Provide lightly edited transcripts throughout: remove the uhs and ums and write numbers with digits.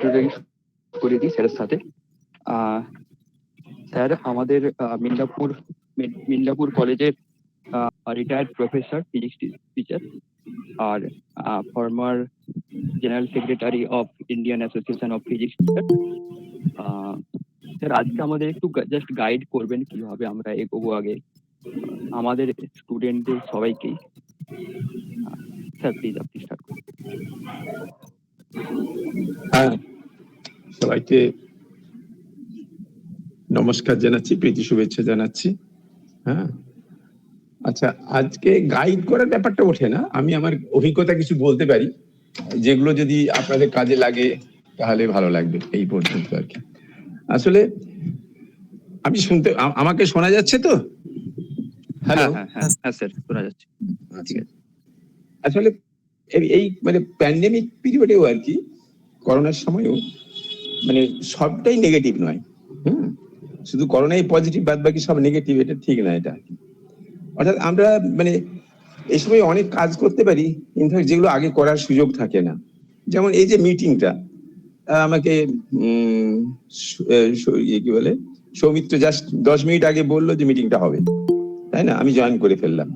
Introduce করে দিই স্যারের সাথে। স্যার আমাদের মিদনাপুর কলেজের রিটায়ার্ড প্রফেসর, ফিজিক্স টিচার, আর former general secretary of Indian association of physics teacher. Sir আজকে আমাদের একটু জাস্ট গাইড করবেন কিভাবে আমরা এগোবো আগে আমাদের স্টুডেন্টদের সবাইকেই। স্যার প্লিজ আপনি স্টার্ট করুন। হ্যাঁ, সবাইকে নমস্কার জানাচ্ছি, প্রীতি শুভেচ্ছা জানাচ্ছি। হ্যাঁ, আচ্ছা, আজকে গাইড করার ব্যাপারটা ওঠে না, আমি আমার অভিজ্ঞতা কিছু বলতে পারি, যেগুলো যদি আপনাদের কাজে লাগে তাহলে ভালো লাগবে। এই পর্যন্ত আর কি। আসলে আমি আমাকে শোনা যাচ্ছে তো? হ্যালো? হ্যাঁ স্যার, শোনা যাচ্ছে। ঠিক আছে। আসলে এই মানে প্যান্ডেমিক পিরিয়ডেও আর কি, করোনার সময়ও মানে সবটাই নেগেটিভ নয়। শুধু করোনাই পজিটিভ, বাদ বাকি সব নেগেটিভ, এটা ঠিক না। এটা অর্থাৎ আমরা মানে এই সময় অনেক কাজ করতে পারি, ইনফ্যাক্ট যেগুলো আগে করার সুযোগ থাকে না। যেমন এই যে মিটিংটা, আমাকে কি বলে সৌমিত্র জাস্ট 10 মিনিট আগে বললো যে মিটিংটা হবে, তাই না? আমি জয়েন করে ফেললাম।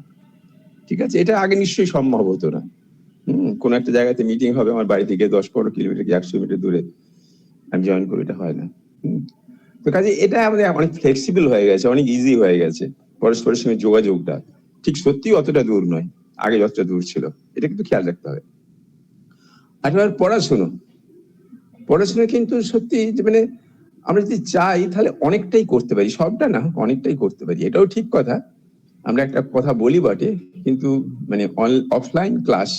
ঠিক আছে, এটা আগে নিশ্চয়ই সম্ভব হতো না। কোন একটা জায়গাতে মিটিং হবে আমার বাড়ি থেকে 10-15 কিলোমিটার কি 100 মিটার দূরে, আমি জয়েন করি, এটা হয় না। তো কাজে এটা আমাদের অনেক ফ্লেক্সিবল হয়ে গেছে, অনেক ইজি হয়ে গেছে। পরস্পরের সঙ্গে যোগাযোগটা ঠিক সত্যি অতটা দূর নয়, আগে যতটা দূর ছিল। এটা কিন্তু খেয়াল রাখতে হবে। আর পড়াশোনা কিন্তু সত্যি মানে আমরা যদি চাই তাহলে অনেকটাই করতে পারি, সবটা না অনেকটাই করতে পারি, এটাও ঠিক কথা। আমরা একটা কথা বলি বটে, কিন্তু মানে অফলাইন ক্লাস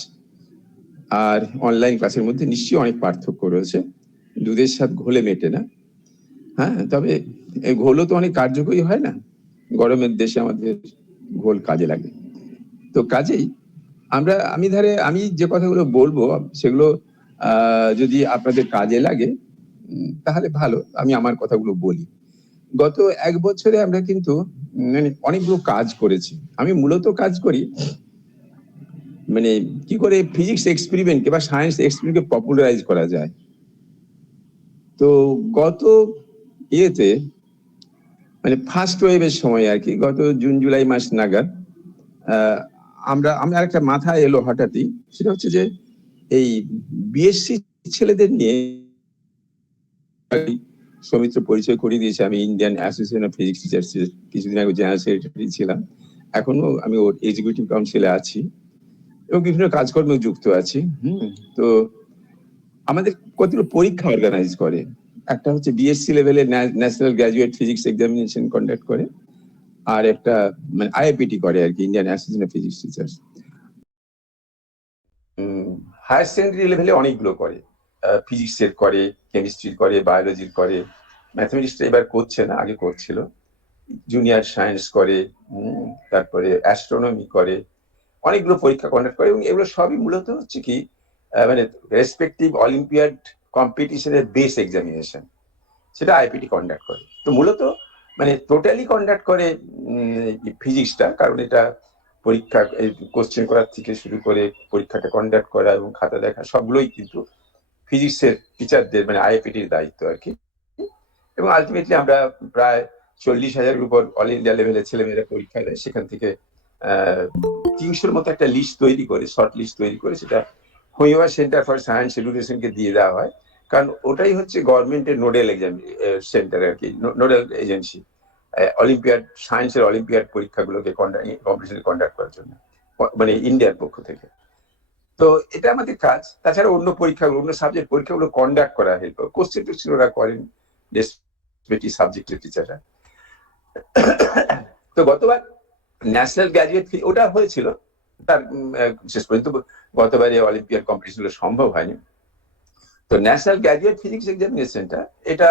আর অনলাইন ক্লাসের মধ্যে নিশ্চয়ই অনেক পার্থক্য রয়েছে। দুধের স্বাদ ঘোলে মেটে না। হ্যাঁ, তবে এই ঘোলও তো অনেক কার্যকরী হয় না। গরমের দেশে আমাদের ঘোল কাজে লাগে। তো কাজেই আমি যে কথাগুলো বলবো সেগুলো যদি আপনাদের কাজে লাগে তাহলে ভালো। আমি আমার কথাগুলো বলি। গত 1 বছরে আমরা কিন্তু মানে অনেকগুলো কাজ করেছি। আমি মূলত কাজ করি মানে কি করে ফিজিক্স এক্সপেরিমেন্টকে বা সায়েন্স এক্সপেরিমেন্টকে পপুলারাইজ করা যায়। তো গত ইয়েতে মানে ফার্স্ট ওয়েভের সময় আর কি, গত জুন জুলাই মাস নাগাদ আমরা একটা মাথায় এলো হঠাৎই, সেটা হচ্ছে যে এই বিএসসি ছেলেদের নিয়ে সৌমিত্র পরিচয় করিয়ে দিয়েছে। আমি Indian association of physics teachers কিছুদিন আগে জেনারেল সেক্রেটারি ছিলাম, এখনো আমি ওর এক্সিকিউটিভ কাউন্সিলে আছি এবং বিভিন্ন কাজকর্মে যুক্ত আছি। তো আমাদের কতগুলো পরীক্ষা অর্গানাইজ করে। একটা হচ্ছে বিএসসি লেভেলে national graduate physics examination conduct করে, আর একটা মানে আইএপিটি করে আর কি, Indian association of physics teachers. Higher secondary লেভেলে অনেকগুলো করে, ফিজিক্সের করে, কেমিস্ট্রির করে, বায়োলজির করে, ম্যাথমেটিক্সটা এবার করছে না, আগে করছিল। জুনিয়র সায়েন্স করে, তারপরে অ্যাস্ট্রোনমি করে, অনেকগুলো পরীক্ষা কন্ডাক্ট করে। এবং এগুলো সবই মূলত হচ্ছে কি মানে রেসপেক্টিভ অলিম্পিয়াড কম্পিটিশনের বেস এক্সামিনেশন, সেটা আইপিটি কন্ডাক্ট করে। তো মূলত মানে টোটালি কন্ডাক্ট করে ফিজিক্সটা, কারণ এটা পরীক্ষা কোশ্চেন করার থেকে শুরু করে পরীক্ষাটা কন্ডাক্ট করা এবং খাতা দেখা সবগুলোই কিন্তু ফিজিক্সের টিচারদের মানে আইপিটির দায়িত্ব আর কি। এবং আলটিমেটলি আমরা প্রায় 40,000-এর উপর অল ইন্ডিয়া লেভেলের ছেলেমেয়েরা পরীক্ষা দেয়। সেখান থেকে 300-র মতো একটা লিস্ট তৈরি করে, শর্ট লিস্ট তৈরি করে, সেটা হোমিওয়া সেন্টার ফর সায়েন্স এডুকেশনকে দিয়ে দেওয়া হয়। কারণ ওটাই হচ্ছে গভর্নমেন্টের নোডাল এক্সাম সেন্টার আর কি, নোডাল এজেন্সি অলিম্পিয়াড সায়েন্সের অলিম্পিয়াড পরীক্ষাগুলোকে কম্পিটিশন কন্ডাক্ট করার জন্য, মানে ইন্ডিয়ার পক্ষ থেকে। তো এটা আমাদের কাজ। তাছাড়া অন্য পরীক্ষাগুলো, অন্য সাবজেক্ট পরীক্ষাগুলো কন্ডাক্ট করা হেল্প, কোশ্চেন টোশ্চেন ওরা করেন রেসপেক্টিভ সাবজেক্টের টিচাররা। তো গতবার ন্যাশনাল গ্র্যাজুয়েট ওটা হয়েছিল, তার শেষ পর্যন্ত গতবারে অলিম্পিয়াড কম্পিটিশন সম্ভব হয়নি। তো ন্যাশনাল গ্র্যাজুয়েট ফিজিক্স এক্সামিনেশনটা এটা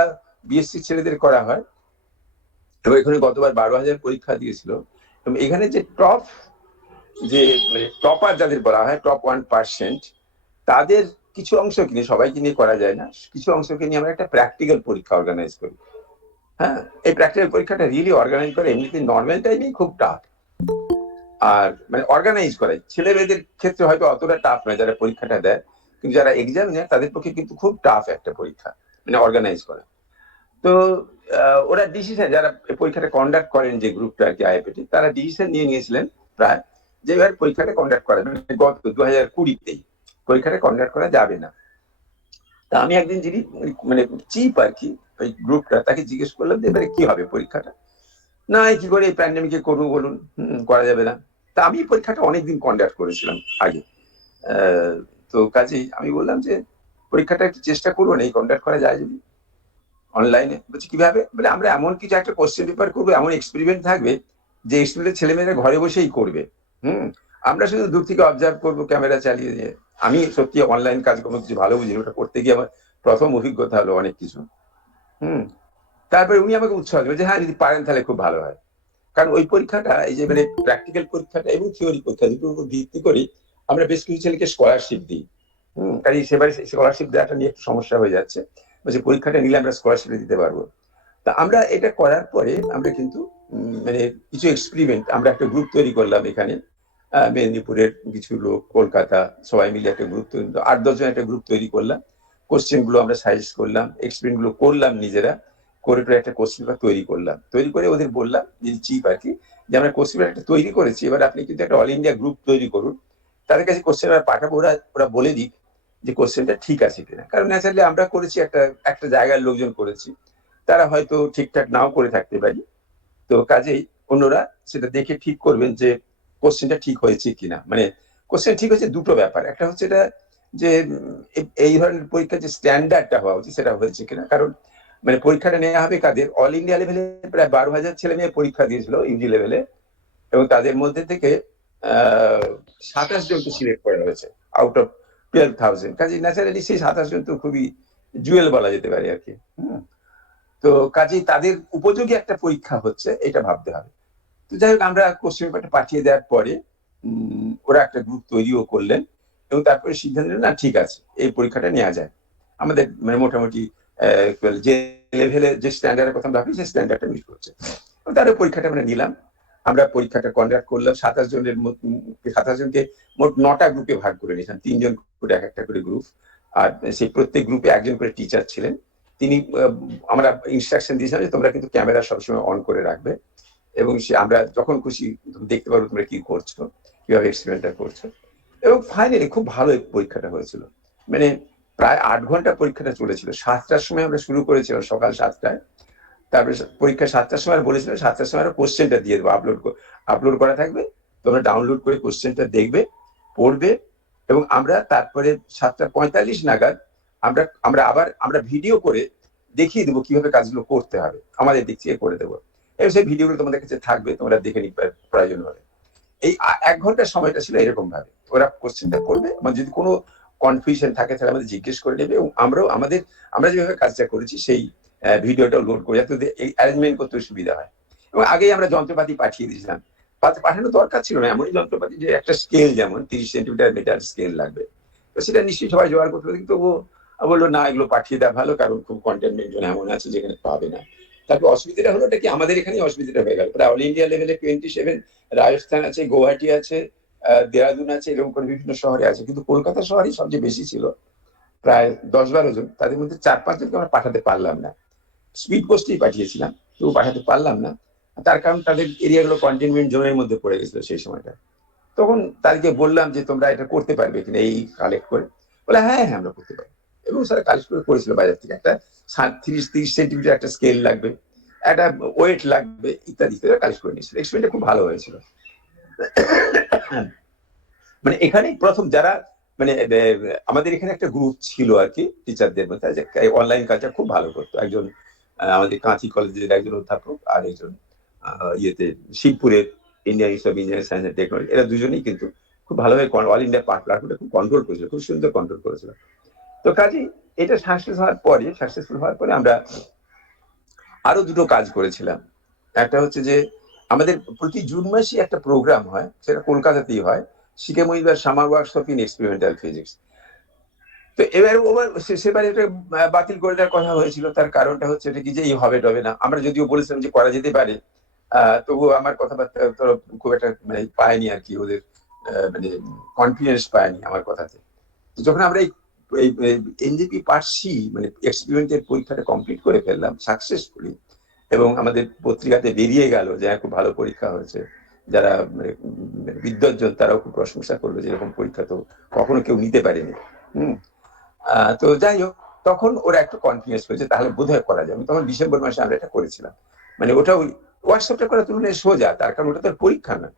বিএসসি ছেলেদের করা হয়। এবং এখানে গতবার 12,000 পরীক্ষা দিয়েছিল। এবং এখানে যে টপ, যে মানে টপার যাদের বলা হয়, টপ 1%, তাদের কিছু অংশকে নিয়ে, সবাইকে নিয়ে করা যায় না, কিছু অংশকে নিয়ে আমরা একটা প্র্যাকটিক্যাল পরীক্ষা অর্গানাইজ করি। হ্যাঁ, এই প্র্যাকটিক্যাল পরীক্ষাটা রিয়েলি অর্গানাইজ করে, এমনিতে নর্মাল টাইমেই খুব টাফ। আর মানে অর্গানাইজ করাই ছেলে মেয়েদের ক্ষেত্রে হয়তো অতটা টাফ নয় যারা পরীক্ষাটা দেয়, কিন্তু যারা এক্সামিনার তাদের পক্ষে কিন্তু খুব টাফ একটা পরীক্ষা, মানে অর্গানাইজ করা। তো ওরা ডিসিশন, যারা পরীক্ষাটা কন্ডাক্ট করেন যে গ্রুপটা আর কি আইএপটি, তারা ডিসিশন নিয়ে নিয়েছিলেন প্রায় যে এবার পরীক্ষাটা কন্ডাক্ট করা যাবে, গত 2020-তেই পরীক্ষাটা কন্ডাক্ট করা যাবে না। তা আমি একদিন যিনি মানে চিফ আর কি ওই গ্রুপটা, তাকে জিজ্ঞেস করলাম যে এবারে কি হবে পরীক্ষাটা। না কি করে এই প্যান্ডেমিকে করবো বলুন, করা যাবে না। তা আমি পরীক্ষাটা অনেকদিন কন্ডাক্ট করেছিলাম আগে, তো কাজেই আমি বললাম যে পরীক্ষাটা একটু চেষ্টা করুন এই কন্ডাক্ট করা যায় যদি অনলাইনে। বলছি কিভাবে, বলে আমরা এমন কিছু একটা কোশ্চেন পেপার করবো, এমন এক্সপেরিমেন্ট থাকবে যে এক্সপেরিমেন্ট ছেলেমেয়েরা ঘরে বসেই করবে। আমরা শুধু দূর থেকে অবজার্ভ করবো ক্যামেরা চালিয়ে দিয়ে। আমি সত্যি অনলাইন কাজকর্ম কিছু ভালো বুঝি, ওটা করতে গিয়ে আমার প্রথম অভিজ্ঞতা হলো অনেক কিছু। তারপরে উনি আমাকে উৎসাহ দেবে যে হ্যাঁ যদি পারেন তাহলে খুব ভালো হয়। কারণ ওই পরীক্ষাটা, এই যে মানে প্র্যাকটিক্যাল পরীক্ষাটা এবং থিওরি পরীক্ষা দুটোর উপর ভিত্তি করে আমরা বেশ কিছু ছেলেকে স্কলারশিপ দিই। কাজে সেবারে স্কলারশিপ দেওয়াটা নিয়ে একটু সমস্যা হয়ে যাচ্ছে, বলছে পরীক্ষাটা নিলে আমরা স্কলারশিপ দিতে পারবো। তা আমরা এটা করার পরে আমরা কিন্তু মানে কিছু এক্সপেরিমেন্ট, আমরা একটা গ্রুপ তৈরি করলাম এখানে, মেদিনীপুরের কিছু লোক, কলকাতা, সবাই মিলে একটা গ্রুপ তৈরি, 8-10 জন একটা গ্রুপ তৈরি করলাম। কোশ্চেন গুলো আমরা সাজেস্ট করলাম, এক্সপেরিমেন্ট গুলো করলাম নিজেরা করে, একটা কোশ্চেন পেপার তৈরি করলাম। তৈরি করে ওদের বললাম যে চিফ আর কি, যে আমরা কোশ্চেন পেপার একটা তৈরি করেছি, এবার আপনি কিন্তু একটা অল ইন্ডিয়া গ্রুপ তৈরি করুন, তাদের কাছে কোশ্চেন পেপার পাঠাবো, ওরা বলে দিক যে কোশ্চেনটা ঠিক আছে কিনা। কারণ ন্যাচারালি আমরা করেছি একটা জায়গার লোকজন করেছি, তারা হয়তো ঠিকঠাক নাও করে থাকতে পারি। তো কাজেই অন্যরা সেটা দেখে ঠিক করবেন যে কোশ্চেনটা ঠিক হয়েছে কিনা। মানে কোশ্চেন ঠিক হয়েছে দুটো ব্যাপার, একটা হচ্ছে এটা যে এই ধরনের পরীক্ষার যে স্ট্যান্ডার্ডটা হওয়া উচিত সেটা হয়েছে কিনা। কারণ মানে পরীক্ষাটা নেওয়া হবে কাদের, অল ইন্ডিয়া লেভেলে প্রায় 12,000 ছেলে মেয়ে পরীক্ষা দিয়েছিল ইউজি লেভেলে, এবং তাদের মধ্যে থেকে 27 জনকে সিলেক্ট করা হয়েছে আউট অফ 12,000। কাজে ন্যাচারালি সেই 27 জন তো খুবই জুয়েল বলা যেতে পারে আর কি। তো কাজেই তাদের উপযোগী একটা পরীক্ষা হচ্ছে এটা ভাবতে হবে। তো যাই হোক, আমরা কোশ্চেন পেপারটা পাঠিয়ে দেওয়ার পরে ওরা একটা গ্রুপ তৈরিও করলেন, এবং তারপরে সিদ্ধান্ত নিলেন না ঠিক আছে এই পরীক্ষাটা নেওয়া যায়। আমাদের মানে মোটামুটি যে লেভেলে যে স্ট্যান্ডার্ডের কথা ভাবি সেই স্ট্যান্ডার্ডটা মিট করছে। তারপরে পরীক্ষাটা আমরা নিলাম, আমরা পরীক্ষাটা কন্ডাক্ট করলাম। 27 জনের 27 জনকে মোট 9টা গ্রুপে ভাগ করে নিয়েছিলাম, 3 জন করে একটা করে গ্রুপ। আর সেই প্রত্যেক গ্রুপে একজন করে টিচার ছিলেন, তিনি আমরা ইনস্ট্রাকশন দিয়েছিলাম যে তোমরা কিন্তু ক্যামেরা সবসময় অন করে রাখবে, এবং আমরা যখন খুশি দেখতে পারবো তোমরা কি করছো, কিভাবে এক্সপেরিমেন্টটা করছো। এবং ফাইনালি খুব ভালো পরীক্ষাটা হয়েছিল। মানে প্রায় 8 ঘন্টা পরীক্ষাটা চলেছিল। 7টার সময় আমরা শুরু করেছিলাম, সকাল 7টায়। তারপরে পরীক্ষা 7টার সময় বলেছিল 7টার সময় কোশ্চেনটা দিয়ে দেবো, আপলোড করা থাকবে, তোমরা ডাউনলোড করে কোশ্চেনটা দেখবে, পড়বে, এবং আমরা তারপরে 7:45 নাগাদ আমরা ভিডিও করে দেখিয়ে দেবো কিভাবে কাজগুলো করতে হবে, আমাদের দিক থেকে করে দেবো। এবং সেই ভিডিওগুলো তোমাদের কাছে থাকবে, তোমরা দেখে নিতে প্রয়োজন হবে। এই 1 ঘন্টার সময়টা ছিল এরকম ভাবে, ওরা কোশ্চেনটা করবে, মানে যদি কোনো কনফিউশন থাকে তাহলে আমাদের জিজ্ঞেস করে নেবে, এবং আমরা যেভাবে কাজটা করেছি সেই ভিডিওটা লোড করে যাতে এই অ্যারেঞ্জমেন্ট করতে সুবিধা হয়। এবং আগেই আমরা যন্ত্রপাতি পাঠিয়ে দিয়েছিলাম, পাঠানোর দরকার ছিল না, এমনই যন্ত্রপাতি যে একটা স্কেল, যেমন 30 সেন্টিমিটার মিটার স্কেল লাগবে, তো সেটা নিশ্চয়ই সবাই জোগাড় করতে পারে। কিন্তু ও বললো না এগুলো পাঠিয়ে দেওয়া ভালো, কারণ খুব কন্টেনমেন্ট জোন এমন আছে যেখানে পাবে না। তারপর অসুবিধাটা হলো কি, আমাদের এখানেই অসুবিধাটা হয়ে গেল। প্রায় অল ইন্ডিয়া লেভেলে 27, রাজস্থান আছে, গুয়াহাটি আছে, দেরাদুন আছে, এরকম করে বিভিন্ন শহরে আছে, কিন্তু কলকাতা শহরই সবচেয়ে বেশি ছিল, প্রায় 10-12 জন। তাদের মধ্যে 4-5 জনকে আমরা পাঠাতে পারলাম না, স্পিড পোস্টেই পাঠিয়েছিলাম, কেউ পাঠাতে পারলাম না। তার কারণ তাদের এরিয়াগুলো কন্টেনমেন্ট জোনের মধ্যে পড়ে গেছিল সেই সময়টা। তখন তাদেরকে বললাম যে তোমরা এটা করতে পারবে কিনা এই কালেক্ট করে, বলে হ্যাঁ হ্যাঁ আমরা করতে পারি। এবং স্যার কালেক্ট করে করেছিল বাজার থেকে, একটা 30 সেন্টিমিটার একটা স্কেল লাগবে, একটা ওয়েট লাগবে, ইত্যাদি কালেক্ট করে নিয়েছিল। এক্সপেরিমেন্টটা খুব ভালো হয়েছিল। মানে এখানেই প্রথম যারা মানে আমাদের এখানে একটা গ্রুপ ছিল আর কি টিচারদের মধ্যে, যে অনলাইন কাজটা খুব ভালো করতো। একজন আমাদের কাঁথি কলেজের একজন অধ্যাপক, আর একজন ইয়েতে শিবপুরের Indian Institute of Engineering Science and Technology, এরা দুজনেই কিন্তু খুব ভালোভাবে অল ইন্ডিয়া প্ল্যাটফর্মটা খুব কন্ট্রোল করেছিল, খুব সুন্দর কন্ট্রোল করেছিল। তো কাজেই এটা সাকসেসফুল হওয়ার পরে আমরা আরো দুটো কাজ করেছিলাম। একটা হচ্ছে যে আমাদের প্রতি জুন মাসে একটা প্রোগ্রাম হয়, সেটা কলকাতাতেই হয়, শিখে মহিবার summer workshop in experimental physics. তো সেবারে এটা বাতিল করে দেওয়ার কথা হয়েছিল। তার কারণটা হচ্ছে এটা কি যে এই হবে না, আমরা যদিও বলেছিলাম যে করা যেতে পারে, তবুও আমার কথাবার্তা খুব একটা মানে পায়নি আর কি, ওদের মানে কনফিডেন্স পায়নি আমার কথাতে। যখন আমরা এই এনজেপি পার্ট সি মানে এক্সপেরিমেন্টের পরীক্ষাটা কমপ্লিট করে ফেললাম সাকসেসফুলি, এবং আমাদের পত্রিকাতে বেরিয়ে গেল যে খুব ভালো পরীক্ষা হয়েছে। যারা বিদ্বজ্জন তারাও খুব প্রশংসা করলো যে এরকম পরীক্ষা তো কখনো কেউ নিতে পারেনি। তো যাই হোক, তখন ওরা একটু কনফিউজ হয়েছে তাহলে বোধহয় করা যাবে। তখন ডিসেম্বর মাসে আমরা এটা করেছিলাম। মানে ওটা ওই ওয়ার্কশপটা করার তুলনায় সোজা, তার কারণ ওটা তো পরীক্ষা না।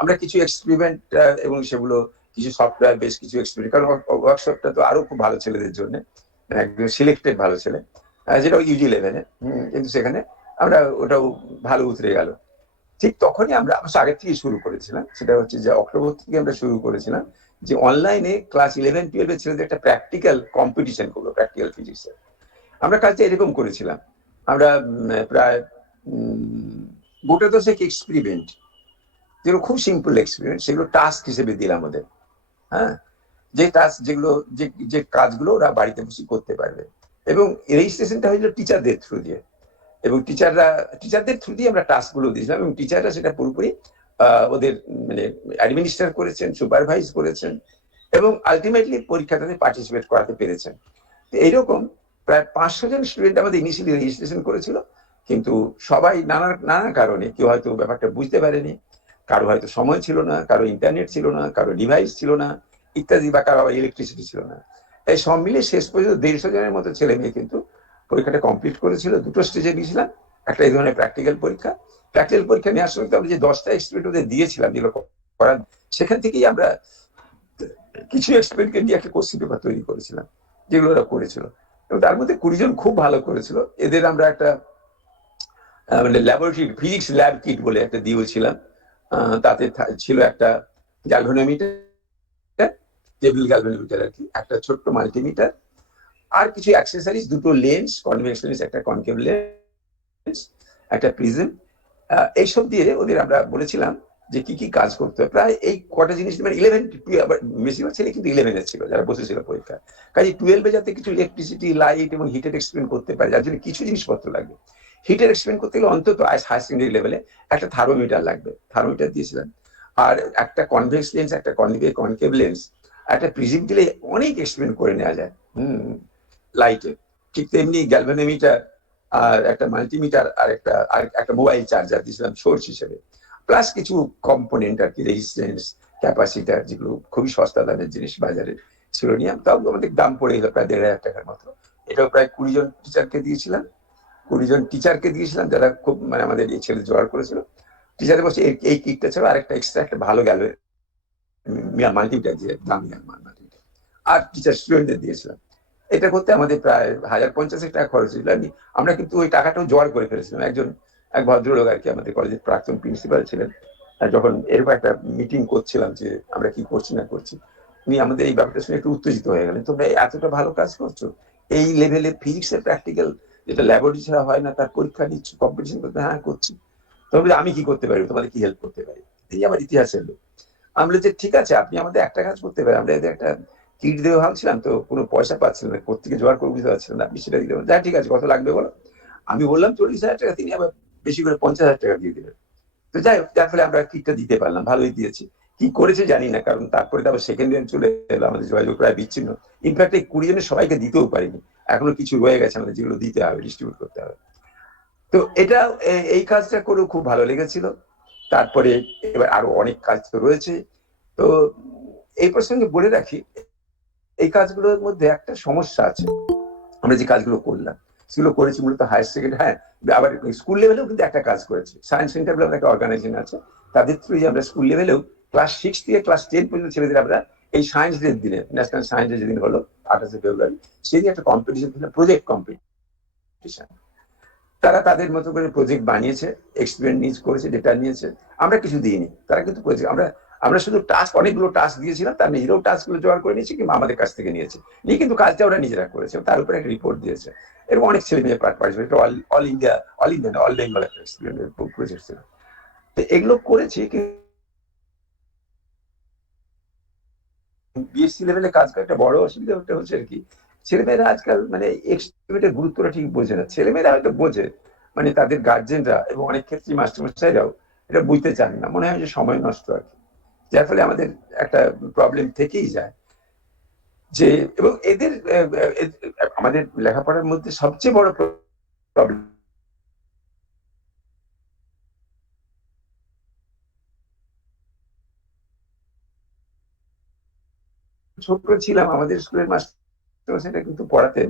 আমরা কিছু এক্সপেরিমেন্ট এবং সেগুলো কিছু সফটওয়্যার বেশ কিছু এক্সপেরিমেন্ট, কারণ ওয়ার্কশপটা তো আরো খুব ভালো ছেলেদের জন্য, একদম সিলেক্টেড ভালো ছেলে, যেটা UG11-এ, কিন্তু সেখানে আমরা ওটাও ভালো উতরে গেল। ঠিক তখনই আমরা আগের থেকে শুরু করেছিলাম, সেটা হচ্ছে যে অক্টোবর থেকে আমরা শুরু করেছিলাম যে অনলাইনে ক্লাস 11-12 এর ছেলেদের একটা প্র্যাকটিক্যাল কম্পিটিশন করবো, প্র্যাকটিক্যাল ফিজিক্সের। আমরা কাজটা এরকম করেছিলাম, আমরা প্রায় গোটা 10 এক্সপেরিমেন্ট, যেগুলো খুব সিম্পল এক্সপেরিমেন্ট, সেগুলো টাস্ক হিসেবে দিলাম ওদের। হ্যাঁ, যে টাস্ক যেগুলো যে কাজগুলো ওরা বাড়িতে বসে করতে পারবে, এবং রেজিস্ট্রেশনটা হয়েছিল টিচারদের থ্রু দিয়ে, এবং টিচারদের থ্রু দিয়ে আমরা টাস্ক গুলো দিয়েছিলাম, এবং টিচাররা সেটা পুরোপুরি ওদের মানে অ্যাডমিনিস্টার করেছেন, সুপারভাইজ করেছেন, এবং আলটিমেটলি পরীক্ষাটাতে পার্টিসিপেট করাতে পেরেছেন। তো এইরকম প্রায় 500 জন স্টুডেন্ট আমাদের ইনিশিয়ালি রেজিস্ট্রেশন করেছিল, কিন্তু সবাই নানা কারণে, কেউ হয়তো ব্যাপারটা বুঝতে পারেনি, কারো হয়তো সময় ছিল না, কারো ইন্টারনেট ছিল না, কারো ডিভাইস ছিল না ইত্যাদি, বা কারো ইলেকট্রিসিটি ছিল না। এই সব মিলে শেষ পর্যন্ত 150 জনের মতো ছেলে মেয়ে কিন্তু পরীক্ষাটা কমপ্লিট করেছিল। দুটো স্টেজে দিয়েছিলাম, একটা এই ধরনের প্র্যাকটিক্যাল পরীক্ষা। প্র্যাকটিক্যাল পরীক্ষা নেওয়ার সময় আমরা যে 10টা এক্সপেরিমেন্ট ওদের দিয়েছিলাম, যেগুলো করার, সেখান থেকেই আমরা কিছু এক্সপেরিমেন্টকে নিয়ে একটা কোশ্চেন পেপার তৈরি করেছিলাম, যেগুলো ওরা করেছিল, এবং তার মধ্যে 20 জন খুব ভালো করেছিল। এদের আমরা একটা মানে ল্যাবরেটরি ফিজিক্স ল্যাব কিট বলে একটা দিয়েছিলাম। তাতে ছিল একটা গ্যালভানোমিটার, টেবিল গ্যালভানোমিটার আর কি, একটা ছোট্ট মাল্টিমিটার, আর কিছু অ্যাক্সেসরিজ, দুটো লেন্স, কনভেক্স লেন্স, একটা কনকেভ লেন্স, একটা প্রিজম। এইসব দিয়ে ওদের আমরা বলেছিলাম যে কি কি কাজ করতে হবে। প্রায় এই কটা জিনিস, মানে 11 বেশিরভাগ ছেলে কিন্তু 11-এ ছিল যারা বসেছিল পরীক্ষা, কাজে 12-এ যাতে কিছু ইলেকট্রিসিটি, লাইট এবং হিটের এক্সপেরিমেন্ট করতে পারে, যার জন্য কিছু জিনিসপত্র লাগবে। হিটের এক্সপেরিমেন্ট করতে গেলে অন্তত হায়ার সেকেন্ডারি লেভেলে একটা থার্মোমিটার লাগবে, থার্মোমিটার দিয়েছিলাম, আর একটা কনভেক্স লেন্স, একটা কনকেভ লেন্স, একটা প্রিজম দিলে অনেক এক্সপেরিমেন্ট করে নেওয়া যায় লাইটে। ঠিক তেমনি গ্যালভানোমিটার, আর একটা মাল্টিমিটার, আর একটা মোবাইল চার্জার দিয়েছিলাম সোর্স হিসেবে, প্লাস কিছু কম্পোনেন্ট আর কি, রেজিস্ট্যান্স, ক্যাপাসিটার, যেগুলো খুবই সস্তা দামের জিনিস বাজারে ছিল নিয়ে, তাও আমাদের দাম পড়ে গেল প্রায় 1,500 টাকার মতো। এটাও প্রায় 20 জন টিচারকে দিয়েছিলাম, 20 জন টিচারকে দিয়েছিলাম যারা খুব মানে আমাদের এই ছেলে জোগাড় করেছিল। টিচারের বলছে এই কিটটা ছাড়া আরেকটা এক্সট্রা একটা ভালো গেল মাল্টিমিটার দিয়ে, দামি মাল্টিমিটার, আর টিচার স্টুডেন্টদের দিয়েছিলাম। এটা করতে আমাদের প্রায় 1,050 টাকা খরচ হয়েছিল। আমরা কিন্তু ওই টাকাটাও জোগাড় করে ফেলেছিলাম। এক ভদ্রলোক আর কি, আমাদের কলেজের প্রাক্তন প্রিন্সিপাল ছিলেন, যখন এরকম একটা মিটিং করছিলাম যে আমরা কি করছি না করছি, উনি আমাদের এই ব্যাপারটা শুনে একটু উত্তেজিত হয়ে গেলেন, তোমরা এতটা ভালো কাজ করছো, এই লেভেলে ফিজিক্সের প্র্যাকটিক্যাল, যেটা ল্যাবরেটরি ছাড়া হয় না, তার পরীক্ষা নিচ্ছ, কম্পিটিশন করতে, হ্যাঁ করছি, তবে আমি কি করতে পারি, তোমাদের কি হেল্প করতে পারি। এই আমার ইতিহাসের লোক। আমি বলছি ঠিক আছে, আপনি আমাদের একটা কাজ করতে পারেন, আমরা এদের একটা কিট দেওয়া ভাবছিলাম, তো কোনো পয়সা পাচ্ছিলাম না, কোথেকে জোগাড় করে বুঝতে পারছিলাম না, আপনি সেটা দিতে পারেন। যা ঠিক আছে, কত লাগবে বলো। আমি বললাম 40,000 টাকা, তিনি আবার বেশি করে 50,000 টাকা দিয়ে দিলেন। তো যাই হোক, যার ফলে আমরা কিটটা দিতে পারলাম, ভালোই দিয়েছি। কি করেছে জানি না, কারণ তারপরে তো আবার সেকেন্ড ইয়ার চলে এলো, আমাদের যোগাযোগ প্রায় বিচ্ছিন্ন। ইনফ্যাক্ট এই 20 জনের সবাইকে দিতেও পারিনি, এখনো কিছু রয়ে গেছে আমাদের, যেগুলো দিতে হবে, ডিস্ট্রিবিউট করতে হবে। তো এটা এই কাজটা করেও খুব ভালো লেগেছিল। তারপরে এবার আরো অনেক কাজ তো রয়েছে। তো এই প্রসঙ্গে বলে রাখি, এই কাজগুলোর মধ্যে একটা সমস্যা আছে। আমরা যে কাজগুলো করলাম সেগুলো করেছি মূলত হায়ার সেকেন্ডারি, হ্যাঁ, আবার স্কুল লেভেলেও কিন্তু একটা কাজ করেছি। সায়েন্স সেন্টার বলে একটা অর্গানাইজেশন আছে, তাদের থ্রু আমরা স্কুল লেভেলেও ক্লাস 6 থেকে ক্লাস 10 পর্যন্ত ছেলেদের আমরা এই সায়েন্স ডে দিনে, ন্যাশনাল সায়েন্স ডে যেদিন হলো 28শে ফেব্রুয়ারি, সেদিন একটা কম্পিটিশন ছিল, প্রজেক্ট কম্পিটিশন। তারা তাদের মতো করে প্রজেক্ট বানিয়েছে, এক্সপেরিমেন্ট নিজ করেছে, ডেটা নিয়েছে, আমরা কিছু দিইনি। তারা কিন্তু প্রজেক্ট, আমরা শুধু টাস্ক, অনেকগুলো টাস্ক দিয়েছিলাম, তার নিজেরাও টাস্কগুলো জোগাড় করে নিয়েছে, কিংবা আমাদের কাছ থেকে নিয়েছে, নিয়ে কিন্তু কাজটা ওরা নিজেরা করেছে, তার উপরে একটা রিপোর্ট দিয়েছে। এরকম অনেক ছেলে মেয়ে participate, all India all Bengal একটা এক্সপেরিমেন্ট প্রজেক্ট ছিল। তো এগুলো করেছি, বিএসসি লেভেলে কাজ করা একটা বড় অসুবিধা হচ্ছে আর কি, ছেলেমেয়েরা আজকাল মানে এক্সপেরিমেন্টের গুরুত্বটা ঠিক বোঝে না। ছেলেমেয়েরা হয়তো বোঝে, মানে তাদের গার্জেনরা এবং অনেক ক্ষেত্রে মাস্টারমশাইরাও এটা বুঝতে চান না, মনে হয় যে সময় নষ্ট আর কি, যার ফলে আমাদের একটা প্রবলেম থেকেই যায়। যে এবং এদের আমাদের লেখাপড়ার মধ্যে সবচেয়ে বড় প্রবলেম, ছোট ছিলাম আমাদের স্কুলের মাস্টার সেটা কিন্তু পড়াতেন,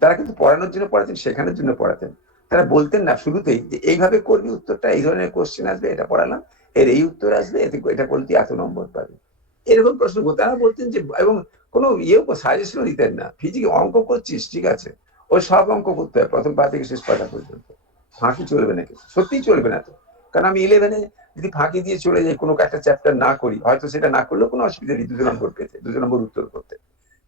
তারা কিন্তু পড়ানোর জন্য পড়াতেন, শেখানোর জন্য পড়াতেন। তারা বলতেন না শুরুতেই যে এইভাবে করবি, উত্তরটা এই ধরনের কোশ্চেন আসবে, এটা পড়ালাম, এর এই উত্তর আসবে, এতে এটা করলে এত নম্বর পাবে, এরকম প্রশ্ন করতেন। তারা বলতেন যে, এবং কোনো সাজেশনও দিতেন না। ফিজিক্স অঙ্ক করছিস ঠিক আছে, ওই সব অঙ্ক করতে হয় প্রথম পা থেকে শেষ পাতা পর্যন্ত, ফাঁকি চলবে না, কিছু সত্যিই চলবে না। তো কারণ আমি 11-এ যদি ফাঁকি দিয়ে চলে যাই, কোনো একটা চ্যাপ্টার না করি, হয়তো সেটা না করলেও কোনো অসুবিধা নেই 2 নম্বর পেতে, 2 নম্বর উত্তর করতে।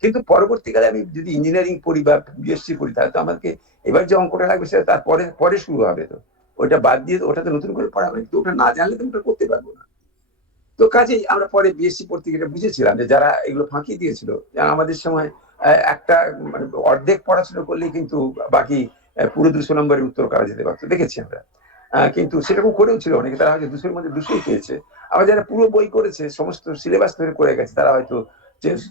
কিন্তু পরবর্তীকালে আমি যদি ইঞ্জিনিয়ারিং পড়ি বা বিএসসি পড়ি, তাহলে তো আমাকে এবার যে অঙ্কটা লাগবে সেটা তার পরে পরে শুরু হবে। তো ওইটা বাদ দিয়ে ওটাতে নতুন করে পড়া হবে, কিন্তু ওটা না জানলে তো ওটা করতে পারবো না। তো কাজেই আমরা পরে বিএসসি পড়তে গিয়ে বুঝেছিলাম যে যারা এগুলো ফাঁকি দিয়েছিল, আমাদের সময় একটা মানে অর্ধেক পড়াশোনা করলেই কিন্তু বাকি পুরো 200 নম্বরের উত্তর করা যেতে পারতো, দেখেছি আমরা। কিন্তু সেরকম করেও ছিল অনেকে, তারা হয়তো 200-এর মধ্যে 200-ই পেয়েছে। আবার যারা পুরো বই করেছে, সমস্ত সিলেবাস ধরে করে গেছে, তারা হয়তো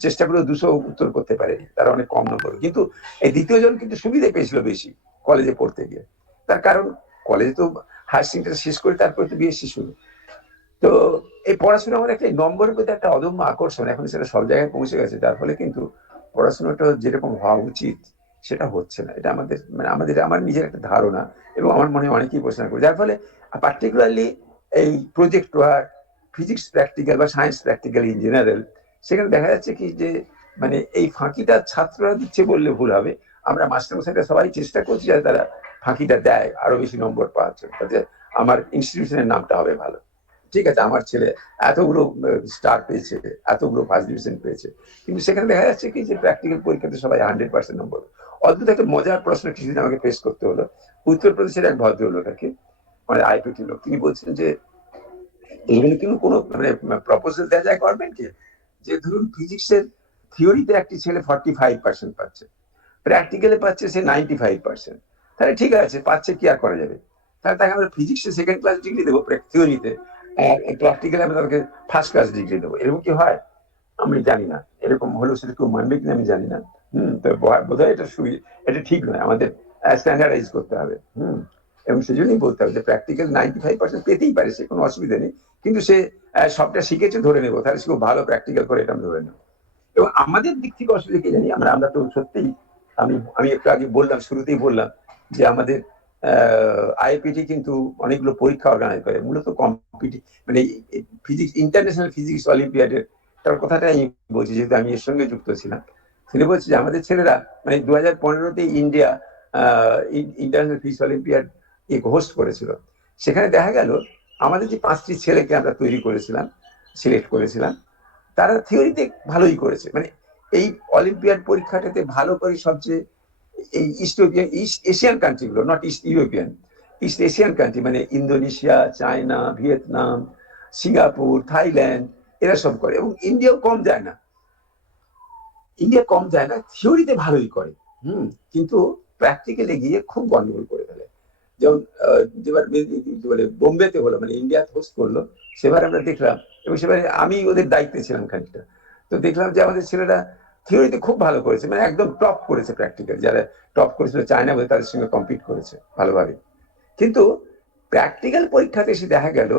চেষ্টা করে 200 উত্তর করতে পারেনি, তারা অনেক কম নম্বর। কিন্তু এই দ্বিতীয় জন কিন্তু সুবিধা পেয়েছিল বেশি কলেজে পড়তে গিয়ে। তার কারণ কলেজে তো হায়ার সেকেন্ডারি শেষ করে তারপরে তো বিএসসি শুরু। তো এই পড়াশোনা আমার একটা নম্বরের প্রতি একটা অদম্য আকর্ষণ, এখন সেটা সব জায়গায় পৌঁছে গেছে, যার ফলে কিন্তু পড়াশোনাটা যেরকম হওয়া উচিত সেটা হচ্ছে না। এটা আমাদের মানে আমার নিজের একটা ধারণা, এবং আমার মনে হয় অনেকেই প্রশ্ন করে, যার ফলে পার্টিকুলারলি এই প্রজেক্ট ওয়ার্ক, ফিজিক্স প্র্যাকটিক্যাল বা সায়েন্স প্র্যাকটিক্যাল ইন জেনারেল, সেখানে দেখা যাচ্ছে কি যে মানে এই ফাঁকিটা ছাত্ররা দিচ্ছে বললে ভুল হবে, আমরা মাস্টারমশাইরা সবাই চেষ্টা করছি যাতে তারা ফাঁকিটা দেয় আরো বেশি নম্বর পাওয়ার জন্য, যাতে আমার ইনস্টিটিউশনের নামটা হবে ভালো। ঠিক আছে, আমার ছেলে এতগুলো স্টার পেয়েছে, এতগুলো ফার্স্ট ডিভিশন পেয়েছে, কিন্তু সেখানে দেখা যাচ্ছে কি যে প্র্যাকটিক্যাল পরীক্ষাতে সবাই 100% নম্বর। অদ্ভুত একটা মজার প্রশ্ন কিছুদিন আমাকে ফেস করতে হলো। উত্তরপ্রদেশের এক ভদ্রলোক আর কি, মানে আইপিটি লোক, তিনি বলছেন যে এখানে কিন্তু কোনো মানে প্রপোজাল দেওয়া যায় গভর্নমেন্টকে, যে ধরুন ফিজিক্সের থিওরিতে একটি ছেলে 45% পাচ্ছে, প্র্যাকটিক্যালে পাচ্ছে সে 95%, তাহলে ঠিক আছে, পাচ্ছে, কি আর করা যাবে। তাহলে তাকে আমরা ফিজিক্সে সেকেন্ড ক্লাস ডিগ্রি দেবো থিওরিতে, আর প্র্যাকটিক্যালে আমরা তাকে ফার্স্ট ক্লাস ডিগ্রি দেবো, এরকম কি হয়? আমি জানি না, এরকম হলেও সেটা কেউ মানবে কিনা আমি জানি না। তো বোধহয় এটা ঠিক নয়, আমাদের স্ট্যান্ডার্ডাইজ করতে হবে। এবং সেজন্যই বলতে হবে যে প্র্যাকটিক্যাল 95% পেতেই পারে, সে কোনো অসুবিধা নেই, কিন্তু সে সবটা শিখেছে ধরে নেবো, তাহলে সে খুব ভালো প্র্যাকটিক্যাল করে, এটা আমি ধরে নেবো। এবং আমাদের দিক থেকে অসুবিধা কি জানি, আমরা আমরা তো সত্যিই, আমি আমি একটু আগে বললাম, শুরুতেই বললাম যে আমাদের আইপিটি কিন্তু অনেকগুলো পরীক্ষা অর্গানাইজ করে, মূলত কম্পিটি মানে ফিজিক্স, ইন্টারন্যাশনাল ফিজিক্স অলিম্পিয়াডের তার কথাটা আমি বলছি, যেহেতু আমি এর সঙ্গে যুক্ত ছিলাম। তিনি বলছি যে আমাদের ছেলেরা মানে 2015-তে India International Physics Olympiad host করেছিল। সেখানে দেখা গেল আমাদের যে 5টি ছেলেকে আমরা তৈরি করেছিলাম, সিলেক্ট করেছিলাম, তারা থিওরিতে ভালোই করেছে, মানে এই অলিম্পিয়াড পরীক্ষাটাতে ভালো করে সবচেয়ে এই ইস্ট ইউরোপিয়ান, ইস্ট এশিয়ান কান্ট্রিগুলো, not east European, east Asian country মানে Indonesia, China, Vietnam, Singapore, Thailand, এরা সব করে। এবং ইন্ডিয়াও কম যায় না, ইন্ডিয়া কম যায় না, থিওরিতে ভালোই করে। কিন্তু প্র্যাকটিক্যালে গিয়ে খুব গন্ডগোল করে ফেলে। যেমন যেবার বলে বোম্বেতে হলো, মানে ইন্ডিয়া হোস্ট করলো, সেবার আমরা দেখলাম, এবং সেবারে আমি ওদের দায়িত্বে ছিলাম খানিকটা। তো দেখলাম যে আমাদের ছেলেরা থিওরিতে খুব ভালো করেছে, মানে একদম টপ করেছে, প্র্যাকটিক্যাল যারা টপ করেছিল চায়না বলে তাদের সঙ্গে কম্পিট করেছে ভালোভাবে। কিন্তু প্র্যাকটিক্যাল পরীক্ষাতে এসে দেখা গেল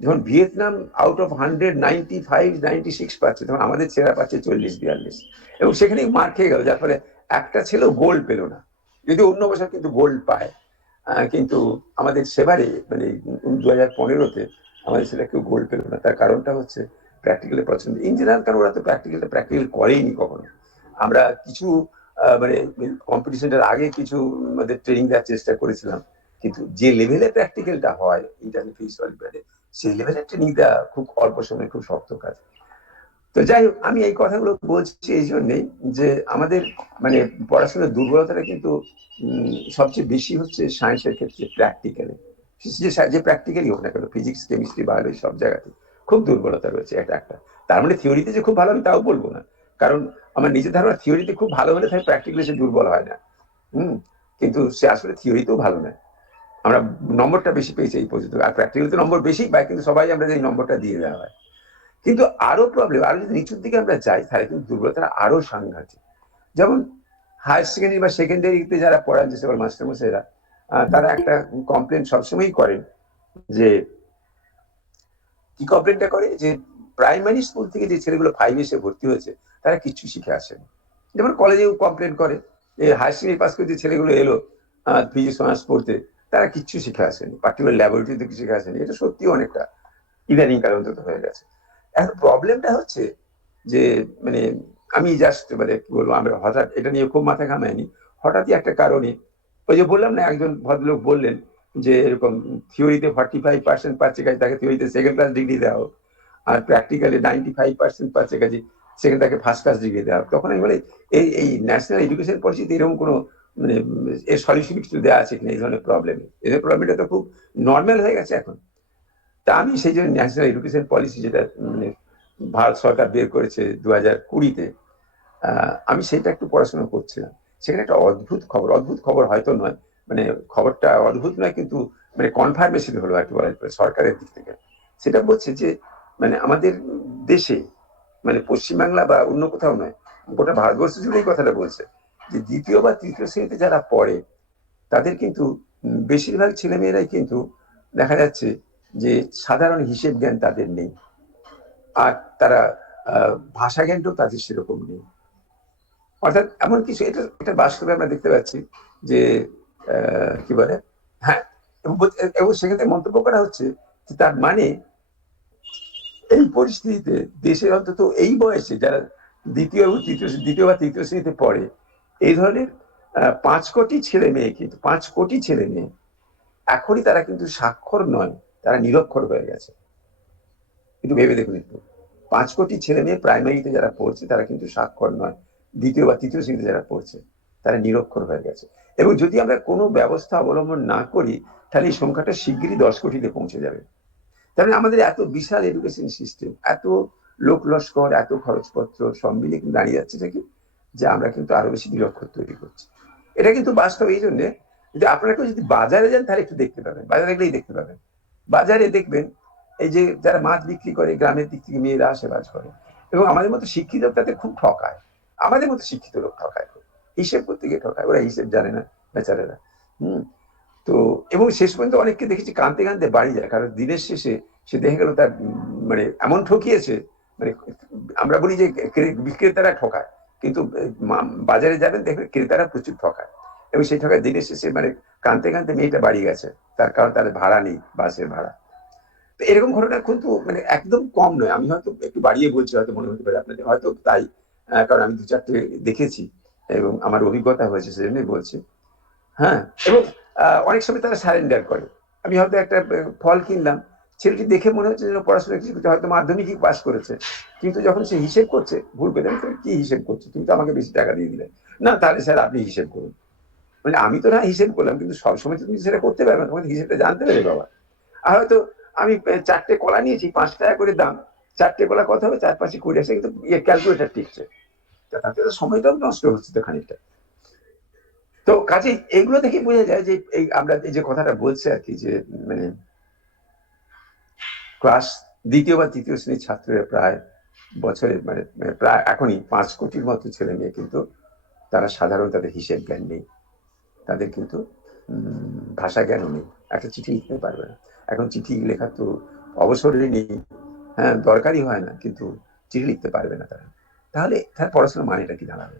যখন ভিয়েতনাম আউট অফ 100 95 96 পাচ্ছে, তখন আমাদের ছেলেরা পাচ্ছে 40 42, এবং সেখানেই মার খেয়ে গেল, যার ফলে একটা ছেলেও গোল্ড পেল না। যদি অন্য বছর কিন্তু গোল্ড পায়, কিন্তু আমাদের সেবারে মানে 2015-তে আমাদের ছেলে কেউ গোল্ড পেল না। তার কারণটা হচ্ছে প্র্যাকটিক্যালের পছন্দ ইন জেনারেল, কারণ ওরা তো প্র্যাকটিক্যাল করেইনি কখনো। আমরা কিছু মানে কম্পিটিশনটার আগে কিছু আমাদের ট্রেনিং দেওয়ার চেষ্টা করেছিলাম, কিন্তু যে লেভেলে প্র্যাকটিক্যালটা হয় ইন্টারনেট ফিজিক্স অলিম্পিয়াডে, সেই লেভেলের ট্রেনিং দেওয়া খুব অল্প সময়ে খুব শক্ত কাজ। তো যাই হোক, আমি এই কথাগুলো বলছি এই জন্যেই যে আমাদের মানে পড়াশোনার দুর্বলতাটা কিন্তু সবচেয়ে বেশি হচ্ছে সায়েন্সের ক্ষেত্রে প্র্যাকটিক্যালে, যে প্র্যাকটিক্যালই হোক না কেন, ফিজিক্স, কেমিস্ট্রি, বায়োলজি, সব জায়গাতে খুব দুর্বলতা রয়েছে। এটা একটা, তার মানে থিওরিতে যে খুব ভালো আমি তাও বলবো না, কারণ আমার নিজের ধারণা থিওরিতে খুব ভালো হলে তাই প্র্যাকটিক্যালি সে দুর্বল হয় না। হুম কিন্তু সে আসলে থিওরিতেও ভালো নয়। আমরা নম্বরটা বেশি পেয়েছি এই পর্যন্ত, আর প্র্যাকটিক্যালিতে নম্বর বেশি পাই, কিন্তু সবাই আমরা এই নম্বরটা দিয়ে দেওয়া হয়। কিন্তু আরো প্রবলেম, আরো যদি নিচুর দিকে আমরা যাই তাহলে কিন্তু দুর্বলতা আরো সাংঘাতিক। যেমন হায়ার সেকেন্ডারি বা সেকেন্ডারিতে যারা পড়ান যে সকল মাস্টারমশাইরা, তারা একটা কমপ্লেন সবসময়ই করেন, যে কি কমপ্লেনটা করে, যে প্রাইমারি স্কুল থেকে যে ছেলেগুলো 5 এসে ভর্তি হয়েছে তারা কিচ্ছু শিখে আসেনি। যেমন কলেজেও কমপ্লেন করে যে হায়ার সেকেন্ডারি পাস করে যে ছেলেগুলো এলো ফিজিক্স অনার্স পড়তে, তারা কিচ্ছু শিখে আসেনি, পার্টিকুলার ল্যাবরেটরিতে কিছু শিখে আসেনি। এটা সত্যি অনেকটা ইদানিং কাল অন্তত হয়ে গেছে। এখন প্রবলেমটা হচ্ছে যে মানে আমি জাস্ট মানে কি বলবো, আমরা হঠাৎ এটা নিয়ে খুব মাথা ঘামায়নি, হঠাৎই একটা কারণে ওই যে বললাম না, একজন ভদ্রলোক বললেন যে এরকম থিওরিতে 45% পাচ্ছে কাজে তাকে থিওরিতে সেকেন্ড ক্লাস ডিগ্রি দেওয়া হোক, আর প্র্যাকটিক্যালি 95% পাচ্ছে কাজে সেখানে তাকে ফার্স্ট ক্লাস ডিগ্রি দেওয়া হোক। তখন আমি বলি এই এই ন্যাশনাল এডুকেশন পলিসিতে এরকম কোনো মানে এর সলিউশন কিছু দেওয়া আছে কিনা এই ধরনের প্রবলেমে? এদের প্রবলেমটা তো খুব নর্মাল হয়ে গেছে এখন। তা আমি সেই জন্য ন্যাশনাল এডুকেশন পলিসি যেটা মানে ভারত সরকার বের করেছে 2020-তে, আমি সেটা একটু পড়াশোনা করছিলাম। সেখানে একটা অদ্ভুত খবর, অদ্ভুত খবর হয়তো নয়, মানে খবরটা অদ্ভুত নয় কিন্তু মানে কনফার্মেশন হলো আর কি বলা যেতে পারে সরকারের দিক থেকে। সেটা বলছে যে মানে আমাদের দেশে, মানে পশ্চিমবাংলা বা অন্য কোথাও নয়, গোটা ভারতবর্ষ জুড়ে এই কথাটা বলছে যে দ্বিতীয় বা তৃতীয় শ্রেণীতে যারা পড়ে তাদের কিন্তু বেশিরভাগ ছেলেমেয়েরাই কিন্তু দেখা যাচ্ছে যে সাধারণ হিসেব জ্ঞান তাদের নেই, আর তারা ভাষা জ্ঞানটাও তাদের সেরকম নেই। অর্থাৎ এমন কিছু, এটা এটা বাস্তবে আমরা দেখতে পাচ্ছি যে কি বলে, হ্যাঁ, এবং সেক্ষেত্রে মন্তব্য করা হচ্ছে যে তার মানে এই পরিস্থিতিতে দেশের অন্তত এই বয়সে যারা দ্বিতীয় বা তৃতীয় শ্রেণীতে পড়ে, এই ধরনের 5 কোটি ছেলে মেয়ে, কিন্তু 5 কোটি ছেলে মেয়ে এখনই তারা কিন্তু স্বাক্ষর নয়, তারা নিরক্ষর হয়ে গেছে। একটু ভেবে দেখুন একটু, 5 কোটি ছেলে মেয়ে প্রাইমারিতে যারা পড়ছে তারা কিন্তু স্বাক্ষর নয়, দ্বিতীয় বা তৃতীয় শ্রেণীতে যারা পড়ছে তারা নিরক্ষর হয়ে গেছে। এবং যদি আমরা কোনো ব্যবস্থা অবলম্বন না করি তাহলে এই সংখ্যাটা শিগগিরই 10 কোটিতে পৌঁছে যাবে। তাহলে আমাদের এত বিশাল এডুকেশন সিস্টেম, এত লোক লস্কর, এত খরচপত্র সব মিলিয়ে কিন্তু দাঁড়িয়ে যাচ্ছে কি, যে আমরা কিন্তু আরো বেশি নিরক্ষর তৈরি করছি। এটা কিন্তু বাস্তব এই জন্যে, যদি আপনারা কেউ যদি বাজারে যান তাহলে একটু দেখতে পাবেন, বাজারে গেলেই দেখতে পাবেন। বাজারে দেখবেন এই যে যারা মাছ বিক্রি করে, গ্রামের দিক থেকে মেয়েরা আসে কাজ করে, এবং আমাদের মতো শিক্ষিত তাদের খুব ঠকায়, আমাদের মতো শিক্ষিত লোক ঠকায়, হিসেব করতে গিয়ে ঠকায়, ওরা হিসেব জানে না বেচারেরা। হম। তো এবং শেষ পর্যন্ত অনেককে দেখেছি কাঁদতে কাঁদতে বাড়ি যায়, কারণ দিনের শেষে সে দেখে গেল তার মানে এমন ঠকিয়েছে, মানে আমরা বলি যে বিক্রেতারা ঠকায়, কিন্তু বাজারে যাবেন দেখবেন ক্রেতারা প্রচুর ঠকায়, এবং সেই ঠকায় দিনের শেষে মানে কাঁদতে কাঁদতে মেয়েটা বাড়ি গেছে, তার কারণ তার ভাড়া নেই, বাসের ভাড়া। তো এরকম ঘটনা কিন্তু মানে একদম কম নয়। আমি হয়তো একটু বাড়িয়ে বলছি, হয়তো মনে হতে পারে আপনাদের হয়তো তাই, কারণ আমি 2-4টে দেখেছি এবং আমার অভিজ্ঞতা হয়েছে সেজন্যই বলছি। হ্যাঁ, এবং অনেক সময় তারা সারেন্ডার করে। আমি হয়তো একটা ফল কিনলাম, ছেলেটি দেখে মনে হচ্ছে যেন পড়াশোনা কিছু করছে, হয়তো মাধ্যমিকই পাস করেছে, কিন্তু যখন সে হিসেব করছে ভুল পেলাম, তুমি কি হিসেব করছো, তুমি তো আমাকে বেশি টাকা দিয়ে দিলে। না তাহলে স্যার আপনি হিসেব করুন। মানে আমি তো না হিসেব করলাম, কিন্তু সবসময় তো তুমি সেটা করতে পারবে না, তোমাকে হিসেবটা জানতে পারবে বাবা। আর হয়তো আমি 4টে কলা নিয়েছি, 5 টাকা করে দাম, 4টে কলা কত হবে, 4-5-20 আসে, কিন্তু ক্যালকুলেটার টিকছে, তাতে তো সময়টাও নষ্ট হচ্ছে তো খানিকটা। তো কাজে এগুলো দেখে বোঝা যায় যে এই আমরা এই যে কথাটা বলছি আর কি, যে মানে ক্লাস দ্বিতীয় বা তৃতীয় শ্রেণীর ছাত্ররা প্রায় বছরে মানে প্রায় এখনই 5 কোটির মতো ছেলে মেয়ে কিন্তু তারা সাধারণ তাদের হিসেব জ্ঞান নেই, তাদের কিন্তু ভাষা জ্ঞানও নেই, একটা চিঠি লিখতে পারবে না। এখন চিঠি লেখা তো অবসরে নেই, হ্যাঁ দরকারই হয় না, কিন্তু চিঠি লিখতে পারবে না তারা। তাহলে তার পড়াশোনার মানেটা কি দাঁড়াবে?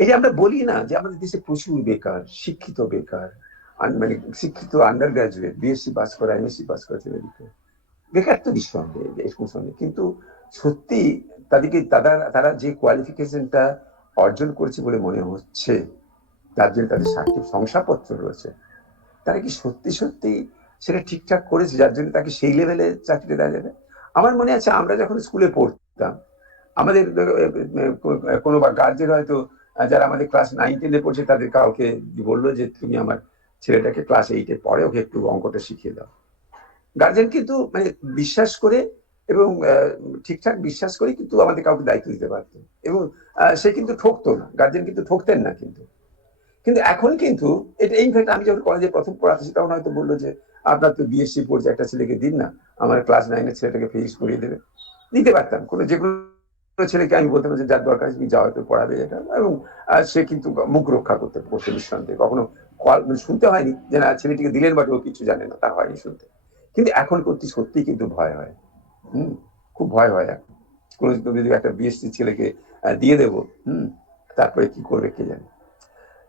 এই যে আমরা বলি না যে আমাদের দেশে প্রচুর বেকার, শিক্ষিত বেকার, মানে শিক্ষিত আন্ডার গ্রাজুয়েট, বিএসসি পাস করা, এমএসসি পাস করা ছেলেদিকে বেকার তো নিঃসন্দেহে, এরকম সন্দেহ, কিন্তু সত্যি তাদেরকে তারা যে কোয়ালিফিকেশনটা অর্জন করেছে বলে মনে হচ্ছে, তার জন্য তাদের শংসাপত্র রয়েছে, তারা কি সত্যি সত্যি সেটা ঠিকঠাক করেছে যার জন্য তাকে সেই লেভেলে চাকরিতে দেওয়া যাবে? আমার মনে আছে আমরা যখন স্কুলে পড়তাম, আমাদের কোনো গার্জেন হয়তো যারা আমাদের ক্লাস 9-10-এ পড়ছে তাদের কাউকে বললো যে তুমি আমার ছেলেটাকে ক্লাস 8-এ পড়ে, ওকে একটু অঙ্কটা শিখিয়ে দাও। গার্জেন কিন্তু মানে বিশ্বাস করে এবং ঠিকঠাক বিশ্বাস করে কিন্তু আমাদের কাউকে দায়িত্ব দিতে পারতো, এবং সে কিন্তু ঠকতো না, গার্জেন কিন্তু ঠকতেন না। কিন্তু কিন্তু এখন কিন্তু এটা ইনফ্যাক্ট আমি যখন কলেজে প্রথম পড়াতেছি তখন হয়তো বললো যে আপনার তো বিএসসি পড়ছে, একটা ছেলেকে দিন না, আমার ক্লাস 9-এর ছেলেটাকে ফিজিক্স পড়িয়ে দেবে। দিতে পারতাম, কোনো যে কোনো ছেলেকে আমি বলতে পারছি যার দরকার তুমি যাও, হয়তো পড়াবে এটা। এবং সে কিন্তু মুখ রক্ষা করতে করতে নিঃসন্দেহে, কখনো শুনতে হয়নি যে না ছেলেটিকে দিলেন বাট ও কিছু জানে না, তা হয়নি শুনতে। কিন্তু এখন করতে সত্যি কিন্তু ভয় হয়। হুম, খুব ভয় হয় এখন। কোনো যদি একটা বিএসসি ছেলেকে দিয়ে দেবো, তারপরে কি করবে কে জানে।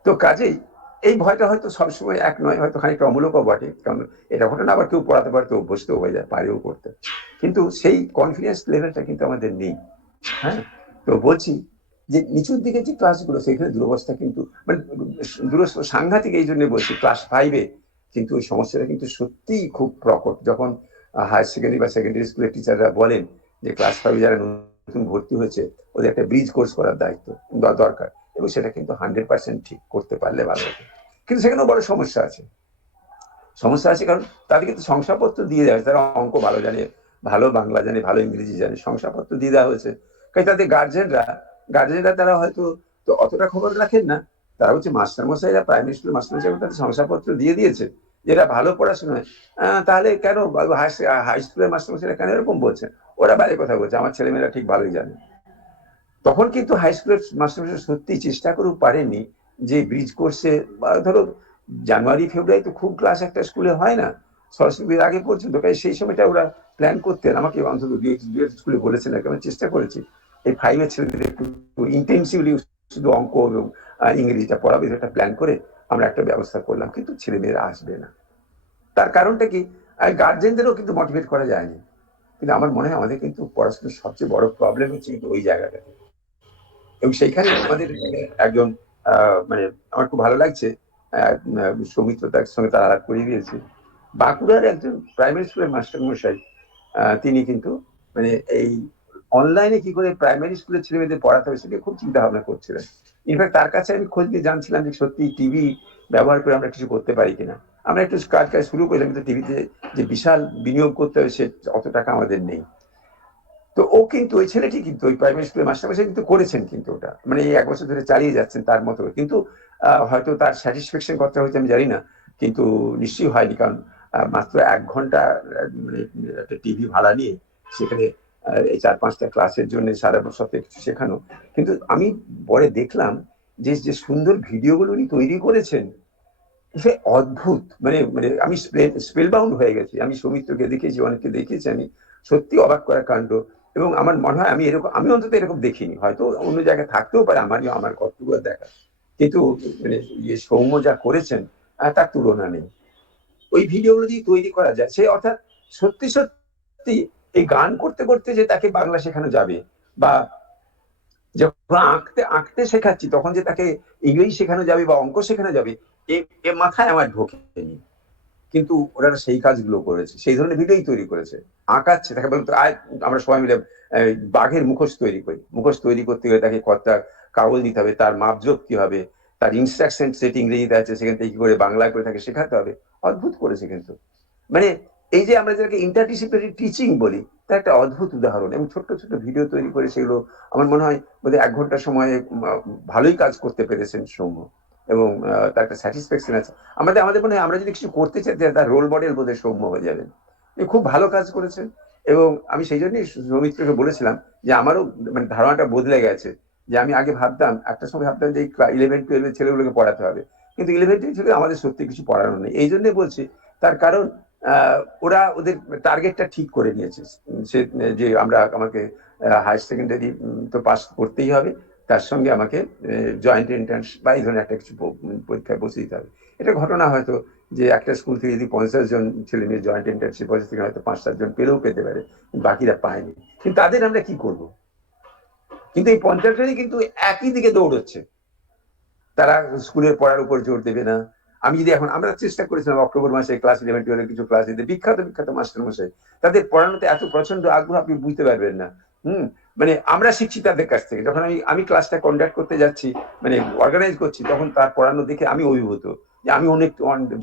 তো কাজেই এই ভয়টা হয়তো সবসময় এক নয়, হয়তো খানিকটা অমূলকও বটে, কারণ এটা ঘটনা আবার কেউ পড়াতে পারতে অভ্যস্ত হয়ে যায়, পারেও করতে। কিন্তু সেই কনফিডেন্স লেভেলটা কিন্তু আমাদের নেই। হ্যাঁ, তো বলছি যে নিচুর দিকে যে ক্লাসগুলো সেখানে দুরবস্থা কিন্তু মানে দুরবস্থা সাংঘাতিক। এই জন্য বলছি ক্লাস 5-এ কিন্তু ওই সমস্যাটা কিন্তু সত্যিই খুব প্রকট। যখন হায়ার সেকেন্ডারি বা সেকেন্ডারি স্কুলের টিচাররা বলেন যে ক্লাস 5-এ যারা নতুন ভর্তি হয়েছে ওদের একটা ব্রিজ কোর্স করার দায়িত্ব দরকার, এবং সেটা কিন্তু 100% ঠিক করতে পারলে ভালো হতো। কিন্তু সেখানেও বড় সমস্যা আছে। সমস্যা আছে কারণ তাদের কিন্তু শংসাপত্র দিয়ে দেওয়া হয়েছে, তারা অঙ্ক ভালো জানে, ভালো বাংলা জানে, ভালো ইংরেজি জানে, শংসাপত্র দিয়ে দেওয়া হয়েছে। কারণ তাদের গার্জেনরা তারা হয়তো তো অতটা খবর রাখেন না। তারা হচ্ছে মাস্টারমশাইরা, প্রাইমারি স্কুলের মাস্টারমশাই তাদের শংসাপত্র দিয়ে দিয়েছে যেটা ভালো পড়াশোনায়। তাহলে কেন হাই স্কুলের মাস্টারমশাইরা কেন এরকম বলছেন? ওরা বাইরে কথা বলছে, আমার ছেলেমেয়েরা ঠিক ভালোই জানে। তখন কিন্তু হাই স্কুলের মাস্টারমশাই সত্যি চেষ্টা করেও পারেননি যে ব্রিজ কোর্সে, ধরো জানুয়ারি ফেব্রুয়ারি তো খুব ক্লাস একটা স্কুলে হয় না, সরস্বতী পুজোর আগে পর্যন্ত। তাই সেই সময়টা ওরা প্ল্যান করতেন, আমাকে অন্তত দুই স্কুলে বলেছেন, আমি চেষ্টা করেছি এই 5-এর ছেলেদের একটু ইন্টেন্সিভলি শুধু অঙ্ক এবং ইংরেজিটা পড়াবে, একটা প্ল্যান করে আমরা একটা ব্যবস্থা করলাম, কিন্তু ছেলেমেয়েরা আসবে না। তার কারণটা কি? গার্জেনদেরও কিন্তু মোটিভেট করা যায়নি। কিন্তু আমার মনে হয় আমাদের কিন্তু পড়াশোনার সবচেয়ে বড় প্রবলেম হচ্ছে কিন্তু ওই জায়গাটাতে। এবং সেইখানে আমাদের একজন মানে আমার খুব ভালো লাগছে, সৌমিত্র তার সঙ্গে তার আলাপ করিয়ে দিয়েছে, বাঁকুড়ার একজন প্রাইমারি স্কুলের মাস্টার মশাই। তিনি কিন্তু মানে এই অনলাইনে কি করে প্রাইমারি স্কুলের ছেলে মেয়েদের পড়াতে হবে সেটা খুব চিন্তা ভাবনা করছিলেন। ইনফ্যাক্ট তার কাছে আমি খোঁজ নিয়ে জানছিলাম যে সত্যি টিভি ব্যবহার করে আমরা কিছু করতে পারি কিনা। আমরা একটু কাজ শুরু করলাম, কিন্তু টিভিতে যে বিশাল বিনিয়োগ করতে হবে সে অত টাকা আমাদের নেই। তো ও কিন্তু ওই ছেলেটি কিন্তু ওই প্রাইমারি স্কুলের মাস্টারমশাই কিন্তু করেছেন, কিন্তু ওটা মানে এই 1 বছর ধরে চালিয়ে যাচ্ছেন তার মতো করে। কিন্তু হয়তো তার স্যাটিসফ্যাকশন কতটা হয়েছে আমি জানি না, কিন্তু নিশ্চয়ই হয়নি। কারণ মাত্র 1 ঘন্টা মানে একটা টিভি ভাড়া নিয়ে সেখানে এই 4-5টা ক্লাসের জন্য সারা সপ্তাহে কিছু শেখানো। কিন্তু আমি পরে দেখলাম যে যে সুন্দর ভিডিওগুলো উনি তৈরি করেছেন, সে অদ্ভুত। মানে মানে আমি স্পেল বাউন্ড হয়ে গেছি। আমি সৌমিত্রকে দেখেছি, অনেককে দেখেছি, আমি সত্যি অবাক করা কাণ্ড। এবং আমার মনে হয় আমি অন্তত এরকম দেখিনি, হয়তো অন্য জায়গায় থাকতেও পারে, আমার কতটুকু দেখা। কিন্তু মানে ইয়ে সৌম্য যা করেছেন তার তুলনা নেই। ওই ভিডিওগুলো দিয়ে তৈরি করা যায় সে, অর্থাৎ সত্যি সত্যি এই গান করতে করতে যে তাকে বাংলা শেখানো যাবে, বা যখন আঁকতে আঁকতে শেখাচ্ছি তখন যে তাকে ইংরেজি শেখানো যাবে বা অঙ্ক শেখানো যাবে, এ মাথায় আমার ঢোকেনি। কিন্তু ওরা সেই কাজগুলো করেছে, সেই ধরনের ভিডিওই তৈরি করেছে। আঁকাচ্ছে, তাকে বলতো আয় আমরা সবাই মিলে বাঘের মুখোশ তৈরি করি। মুখোশ তৈরি করতে গেলে তাকে কতটা কাগজ দিতে হবে, তার মাপজোক কি হবে, তার ইনস্ট্রাকশন সেট ইংরেজিতে আছে, সেখান থেকে কি করে বাংলায় করে তাকে শেখাতে হবে। অদ্ভুত করেছে কিন্তু। মানে এই যে আমরা যেটাকে ইন্টারডিসিপ্লিনারি টিচিং বলি, তার একটা অদ্ভুত উদাহরণ। এবং ছোট্ট ছোট্ট ভিডিও তৈরি করে সেগুলো আমার মনে হয় বোধহয় 1 ঘন্টা সময়ে ভালোই কাজ করতে পেরেছেন সৌম্য। এবং তার একটা স্যাটিসফ্যাকশন আছে। আমাদের মনে হয় আমরা যদি কিছু করতে চাই তার রোল মডেল বোধহয় সৌম্য হয়ে যাবেন। খুব ভালো কাজ করেছেন। এবং আমি সেই জন্যই সৌমিত্রকে বলেছিলাম যে আমারও মানে ধারণাটা বদলে গেছে। যে আমি আগে ভাবতাম, একটা সময় ভাবতাম যে 11-12 ছেলেগুলোকে পড়াতে হবে, কিন্তু 11-12 ছেলে আমাদের সত্যি কিছু পড়ানো নেই। এই জন্যই বলছি, তার কারণ ওরা ওদের টার্গেটটা ঠিক করে নিয়েছে। সে যে আমাকে হায়ার সেকেন্ডারি তো পাস করতেই হবে, তার সঙ্গে আমাকে জয়েন্ট এন্ট্রান্স বা এই ধরনের একটা কিছু পরীক্ষায় বসে দিতে হবে। এটা ঘটনা হয়তো যে একটা স্কুল থেকে যদি 50 জন ছেলে মেয়ে জয়েন্ট এন্ট্রান্সে বসে, থেকে হয়তো 5-7 জন পেলেও পেতে পারে, বাকিরা পায়নি। কিন্তু তাদের আমরা কি করব? কিন্তু এই 50 জনই কিন্তু একই দিকে দৌড়চ্ছে। তারা স্কুলের পড়ার উপর জোর দেবে না। আমি যদি এখন আমরা চেষ্টা করেছিলাম অক্টোবর মাসে ক্লাস 11-12 কিছু ক্লাস দিতে, বিখ্যাত বিখ্যাত মাস্টার মশাই, তাদের পড়ানোতে এত প্রচন্ড আগ্রহ আপনি বুঝতে পারবেন না। মানে আমরা শিখছি তাদের কাছ থেকে। যখন আমি ক্লাসটা কন্ডাক্ট করতে যাচ্ছি, মানে অর্গানাইজ করছি, তখন তার পড়ানো দেখে আমি অভিভূত। যে আমি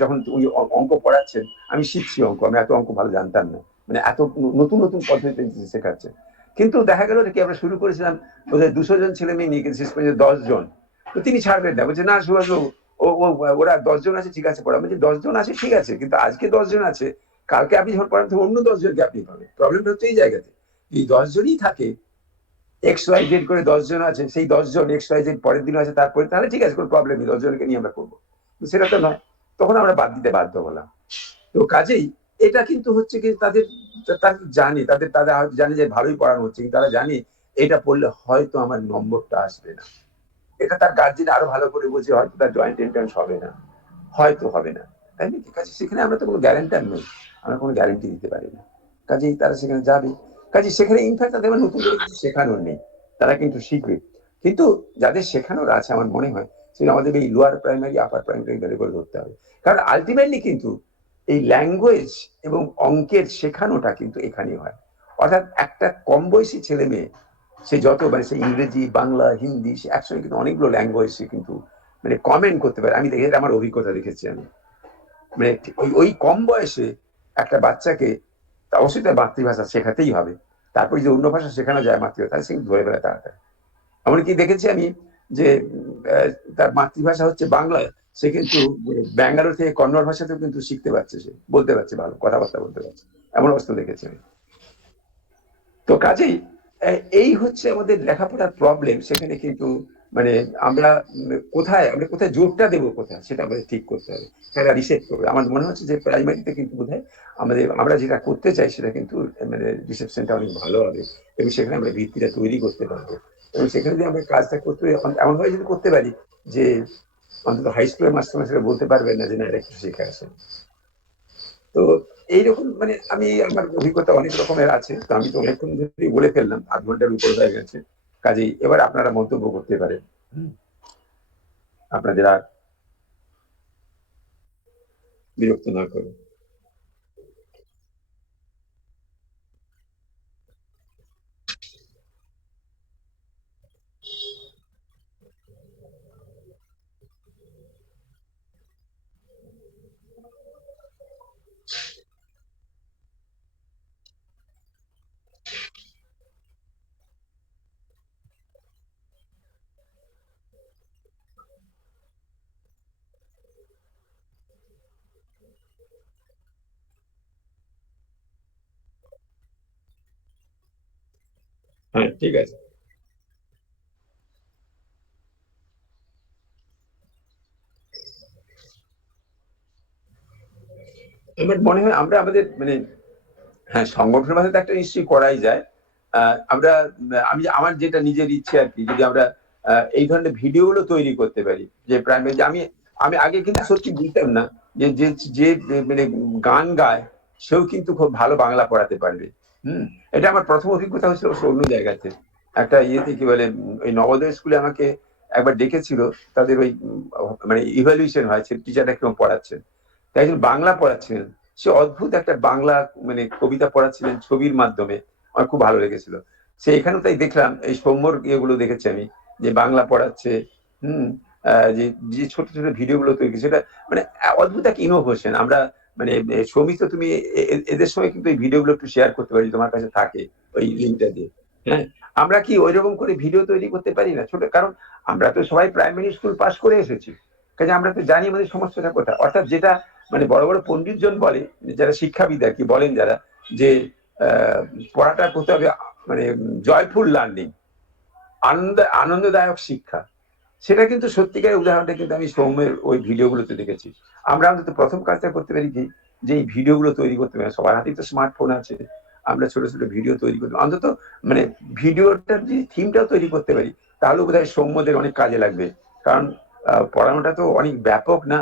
যখন উনি অঙ্ক পড়াচ্ছেন, আমি শিখছি অঙ্ক, আমি এত অঙ্ক ভালো জানতাম না। মানে এত নতুন নতুন পদ্ধতিতে শেখাচ্ছে। কিন্তু দেখা গেল কি আমরা শুরু করেছিলাম বোধহয় 200 জন ছেলে মেয়ে নিয়ে, কিন্তু শেষ পর্যন্ত 10 জন। তো তিনি ছাড়বেন না, বলছে না সুভাষবাবু, ও ওরা 10 জন আছে, ঠিক আছে পড়াবেন, যে 10 জন আছে ঠিক আছে, কিন্তু আজকে 10 জন আছে, কালকে আপনি যখন পড়াবেন তখন অন্য 10 জনকে আপনি পাবেন। প্রবলেমটা হচ্ছে এই জায়গাতে, এই 10 জনই থাকে, এক্স ওয়াই জেড করে 10 জন আছে, সেই 10 জন এক্স ওয়াই জেড পরের দিন আছে, তারপরে তাহলে ঠিক আছে, কোনো প্রবলেম নেই, 10 জনকে নিয়ে আমরা করবো, সেটা তো নয়, তখন আমরা বাদ দিতে বাধ্য হলাম। তো কাজেই এটা কিন্তু হচ্ছে কি, তারা জানে, তাদের জানে যে ভালোই পড়ানো হচ্ছে, কিন্তু তারা জানে এটা পড়লে হয়তো আমার নম্বরটা আসবে না, এটা তার গার্জেন আরো ভালো করে বোঝে, হয়তো তার জয়েন্ট এন্ট্রান্স হবে না, হয়তো হবে না, তাই না? কাজে সেখানে আমরা তো কোনো গ্যারান্টার নই, আমরা কোনো গ্যারান্টি দিতে পারি না, কাজেই তারা সেখানে যাবে, কাজে সেখানে ইনফ্যাক্ট তাদের নতুন করে কিছু শেখানোর নেই, তারা কিন্তু শিখবে। কিন্তু যাদের শেখানোর আছে আমার মনে হয় সেটা আমাদের এই লোয়ার প্রাইমারি আপার প্রাইমারি লেভেলে ধরতে হবে, কারণ আলটিমেটলি কিন্তু এই ল্যাঙ্গুয়েজ এবং অঙ্কের শেখানোটা কিন্তু এখানেই হয়। অর্থাৎ একটা কম বয়সী ছেলে মেয়ে, সে যত মানে সে ইংরেজি, বাংলা, হিন্দি, সে একসঙ্গে কিন্তু অনেকগুলো ল্যাঙ্গুয়েজ সে কিন্তু মানে কমেন্ট করতে পারে। আমি দেখে, আমার অভিজ্ঞতা দেখেছি আমি, মানে ওই কম বয়সে একটা বাচ্চাকে অবশ্যই তার মাতৃভাষা শেখাতেই হবে, তারপর যদি অন্য ভাষা শেখানো যায় মাতৃভাষা, তাহলে সে ধরে ফেলে তাড়াতাড়ি। এমনকি দেখেছি আমি যে আহ, তার মাতৃভাষা হচ্ছে বাংলা, সে কিন্তু ব্যাঙ্গালোর থেকে কন্নড় ভাষাতেও কিন্তু শিখতে পারছে, সে বলতে পারছে, ভালো কথাবার্তা বলতে পারছে, এমন অবস্থা দেখেছি আমি। তো কাজেই এই হচ্ছে আমাদের লেখাপড়ার প্রবলেম, সেখানে কিন্তু মানে আমরা কোথায় জোরটা দেবো, কোথায় সেটা আমাদের ঠিক করতে হবে, সেটা রিসেট করবে। আমার মনে হচ্ছে যে প্রাইমারিতে কিন্তু বোধহয় আমরা যেটা করতে চাই সেটা কিন্তু মানে রিসেপশনটা অনেক ভালো হবে, এবং সেখানে আমরা ভিত্তিটা তৈরি করতে পারবো, এবং সেখানে যদি আমরা কাজটা করতে এমন ভাবে যদি করতে পারি যে অন্তত হাই স্কুলের মাস্টার সেটা বলতে পারবেন না যে না এটা কিছু শিখে আসেন। তো এইরকম মানে আমি, আমার অভিজ্ঞতা অনেক রকমের আছে, তো আমি তো অনেকক্ষণ ধরেই বলে ফেললাম, 8 ঘন্টার উপর হয়ে গেছে, কাজেই এবার আপনারা মন্তব্য করতে পারেন, আপনাদের আর বিরক্ত না করে। হ্যাঁ, ঠিক আছে। আমার মনে হয় আমরা আমাদের মানে, হ্যাঁ, সংগঠনের মাধ্যমে তো একটা নিশ্চয়ই করাই যায়। আমরা আমার যেটা নিজের ইচ্ছে আর কি, যদি আমরা এই ধরনের ভিডিও গুলো তৈরি করতে পারি, যে প্রাইমারি, যে আমি আমি আগে কিন্তু সত্যি বুঝতাম না যে যে যে মানে গান গায় সেও কিন্তু খুব ভালো বাংলা পড়াতে পারবে। হুম। এটা আমার প্রথম অভিজ্ঞতা হয়েছিল অবশ্য অন্য জায়গাতে, একটা ইয়েতে কি বলে ওই নবোদয় স্কুলে আমাকে একবার ডেকেছিল, তাদের ওই মানে ইভ্যালুয়েশন হয়, টিচারটা কিরকম পড়াচ্ছেন, তাই একজন বাংলা পড়াচ্ছিলেন, সে অদ্ভুত একটা বাংলা মানে কবিতা পড়াচ্ছিলেন ছবির মাধ্যমে, আমার খুব ভালো লেগেছিল। সে এখানেও তাই দেখলাম, এই সৌম্যর ইয়েগুলো দেখেছি আমি, যে বাংলা পড়াচ্ছে। হুম। যে যে ছোট ছোট ভিডিও গুলো তৈরি, সেটা মানে অদ্ভুত এক ইনোভেশন। আমরা মানে সৌমিত, তুমি এদের সঙ্গে কিন্তু এই ভিডিও গুলো একটু শেয়ার করতে পারি, তোমার কাছে থাকে ওই লিঙ্কটা দিয়ে। হ্যাঁ, আমরা কি ওই রকম করে ভিডিও তৈরি করতে পারি না ছোট, কারণ আমরা তো সবাই প্রাইমারি স্কুল পাস করে এসেছি, কাজে আমরা তো জানি আমাদের সমস্যাটা কোথায়, অর্থাৎ যেটা মানে বড় বড় পণ্ডিত জন বলে, যারা শিক্ষাবিদ আর কি বলেন, যারা যে আহ, পড়াটা করতে হবে মানে জয়ফুল লার্নিং, আনন্দদায়ক শিক্ষা, সেটা কিন্তু সত্যিকারের উদাহরণটা কিন্তু আমি সৌম্যের ওই ভিডিওগুলোতে দেখেছি। আমরা অন্তত প্রথম কাজটা করতে পারি কি, যে এই ভিডিওগুলো তৈরি করতে পারি, সবার হাতেই তো স্মার্টফোন আছে, আমরা ছোট ছোট ভিডিও তৈরি করতে অন্তত মানে ভিডিওটার যে থিমটাও তৈরি করতে পারি, তাহলে বোধহয় সৌম্যদের অনেক কাজে লাগবে। কারণ পড়ানোটা তো অনেক ব্যাপক না,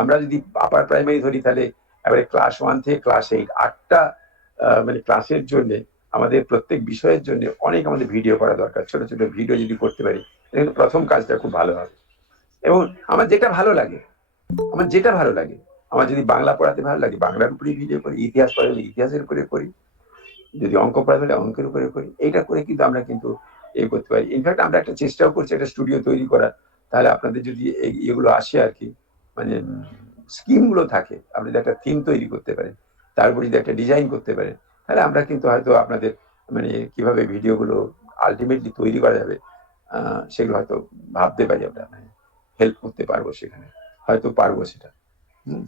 আমরা যদি আপার প্রাইমারি ধরি, তাহলে এবারে ক্লাস 1 থেকে ক্লাস 8 8টা মানে ক্লাসের জন্য আমাদের প্রত্যেক বিষয়ের জন্য অনেক আমাদের ভিডিও করা দরকার, ছোট ছোট ভিডিও যদি করতে পারি, কিন্তু প্রথম কাজটা খুব ভালো হবে। এবং আমার যেটা ভালো লাগে, আমার যেটা ভালো লাগে, আমার যদি বাংলা পড়াতে ভালো লাগে বাংলার উপরে ভিডিও করি, ইতিহাস পড়ালে ইতিহাসের উপরে করি, যদি অঙ্ক পড়াতে হলে অঙ্কের উপরে করি, এইটা করে কিন্তু আমরা কিন্তু করতে পারি। ইনফ্যাক্ট আমরা একটা চেষ্টাও করছি একটা স্টুডিও তৈরি করা, তাহলে আপনাদের যদি এগুলো আসে আর কি, মানে স্কিম গুলো থাকে, আপনি যদি একটা থিম তৈরি করতে পারেন, তার উপর যদি একটা ডিজাইন করতে পারেন, তাহলে আমরা কিন্তু হয়তো আপনাদের মানে কিভাবে ভিডিও গুলো আলটিমেটলি তৈরি করা যাবে, সেগুলো হয়তো ভাবতে পারি, আমরা হেল্প করতে পারবো সেখানে। হয়তো পারবো সেটা। হুম।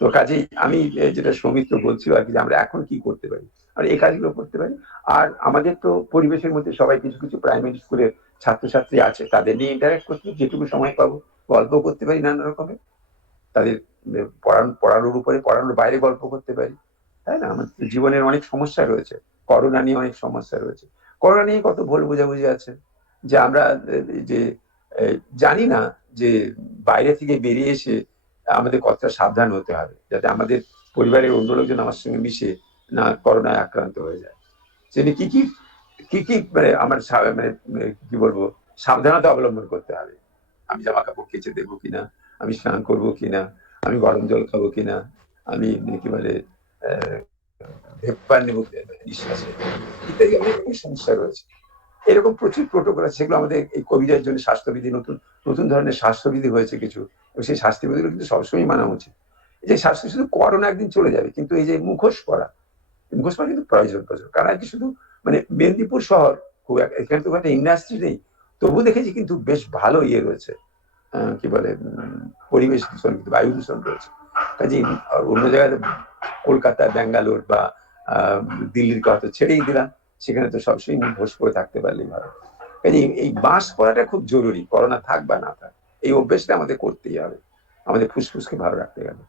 তো কাজেই আমি যেটা সৌমিত্র বলছিল আর কি, যে আমরা এখন কি করতে পারি, আর এই কাজগুলো করতে পারি। আর আমাদের তো পরিবেশের মধ্যে সবাই কিছু কিছু প্রাইমারি স্কুলের ছাত্রছাত্রী আছে, তাদের নিয়ে ইন্টারেক্ট করতে যেটুকু সময় পাবো, গল্প করতে পারি নানা রকমের, তাদের পড়ানোর উপরে, পড়ানোর বাইরে গল্প করতে পারি, তাই না? আমাদের জীবনের অনেক সমস্যা রয়েছে, করোনা নিয়ে অনেক সমস্যা রয়েছে, করোনা নিয়ে কত ভুল বোঝাবুঝি আছে, যে আমরা যে জানি না যে বাইরে থেকে বেরিয়ে এসে আমাদের কতটা সাবধান হতে হবে, যাতে আমাদের পরিবারের অন্য লোকজন আমার সঙ্গে মিশে না করোনায় আক্রান্ত হয়ে যায়। সেটা কি কি কি কি মানে আমার কি বলবো, সাবধানতা অবলম্বন করতে হবে। আমি জামা কাপড় কেচে দেবো কিনা, আমি স্নান করবো কিনা, আমি গরম জল খাবো কিনা, আমি কি বলে ভেপার নেবো নিঃশ্বাসে, ইত্যাদি অনেক রকম সমস্যা রয়েছে। এরকম প্রচুর প্রোটোকল আছে, সেগুলো আমাদের এই কোভিডের জন্য স্বাস্থ্যবিধি, নতুন নতুন ধরনের স্বাস্থ্যবিধি হয়েছে কিছু, এবং সেই স্বাস্থ্যবিধিগুলো কিন্তু সবসময় মানা উচিত। এই যে স্বাস্থ্য, শুধু করোনা একদিন চলে যাবে, কিন্তু এই যে মুখোশ পরা, মুখোশ পরা কিন্তু প্রয়োজন। কারণ আর কি, শুধু মানে মেদিনীপুর শহর খুব এখানে তো একটা ইন্ডাস্ট্রি নেই, তবু দেখেছি কিন্তু বেশ ভালো ইয়ে রয়েছে, কি বলে পরিবেশ দূষণ, কিন্তু বায়ু দূষণ রয়েছে। কাজে অন্য জায়গায়, কলকাতা, ব্যাঙ্গালোর বা দিল্লির কথা ছেড়েই দিলাম, সেখানে তো সবসময় মুখোশ পরে থাকতে পারলেই ভালো। কাজে এই মাস্ক পরাটা খুব জরুরি, করোনা থাক বা না থাক, এই অভ্যেসটা আমাদের করতেই হবে, আমাদের ফুসফুসকে ভালো রাখতে গেলে,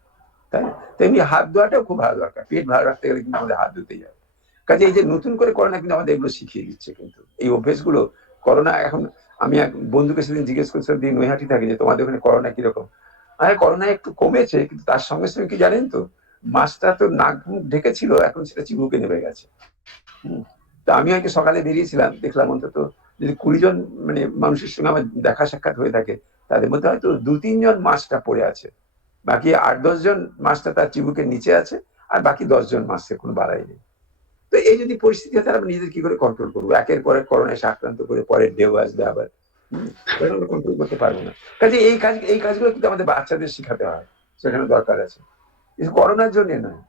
তাই না? তেমনি হাত ধোয়াটাও খুব ভালো দরকার, পেট ভালো রাখতে গেলে কিন্তু আমাদের হাত ধুতেই হবে। কাজে এই যে নতুন করে করোনা কিন্তু আমাদের এগুলো শিখিয়ে দিচ্ছে, কিন্তু এই অভ্যেসগুলো করোনা এখন, আমি এক বন্ধুকে সেদিন জিজ্ঞেস করছিলাম, দিন নৈহাটি থাকে, যে তোমাদের ওখানে করোনা কিরকম? আরে করোনা একটু কমেছে, কিন্তু তার সঙ্গে সঙ্গে কি জানেন তো, মাছটা তো নাক মুখ ঢেকেছিল, এখন সেটা চিবুকে নেমে গেছে। তা আমি হয়তো সকালে বেরিয়েছিলাম, দেখলাম অন্তত যদি 20 জন মানে মানুষের সঙ্গে আমার দেখা সাক্ষাৎ হয়ে থাকে, তাদের মধ্যে হয়তো 2-3 জন মাছটা পড়ে আছে, বাকি 8-10 জন মাছটা তার চিবুকের নিচে আছে, আর বাকি 10 জন মাছের কোনো বাড়াই নেই। তো এই যদি পরিস্থিতি হয়, তাহলে আমরা নিজেদের কি করে কন্ট্রোল করবো? একের পর এক করোনায় আক্রান্ত করে পরের ঢেউ আসবে আবার, আমরা কন্ট্রোল করতে পারবো না। কাজে এই কাজগুলো কিন্তু আমাদের বাচ্চাদের শিখাতে হয়, সেখানে দরকার আছে। কিন্তু করোনার জন্য নয়,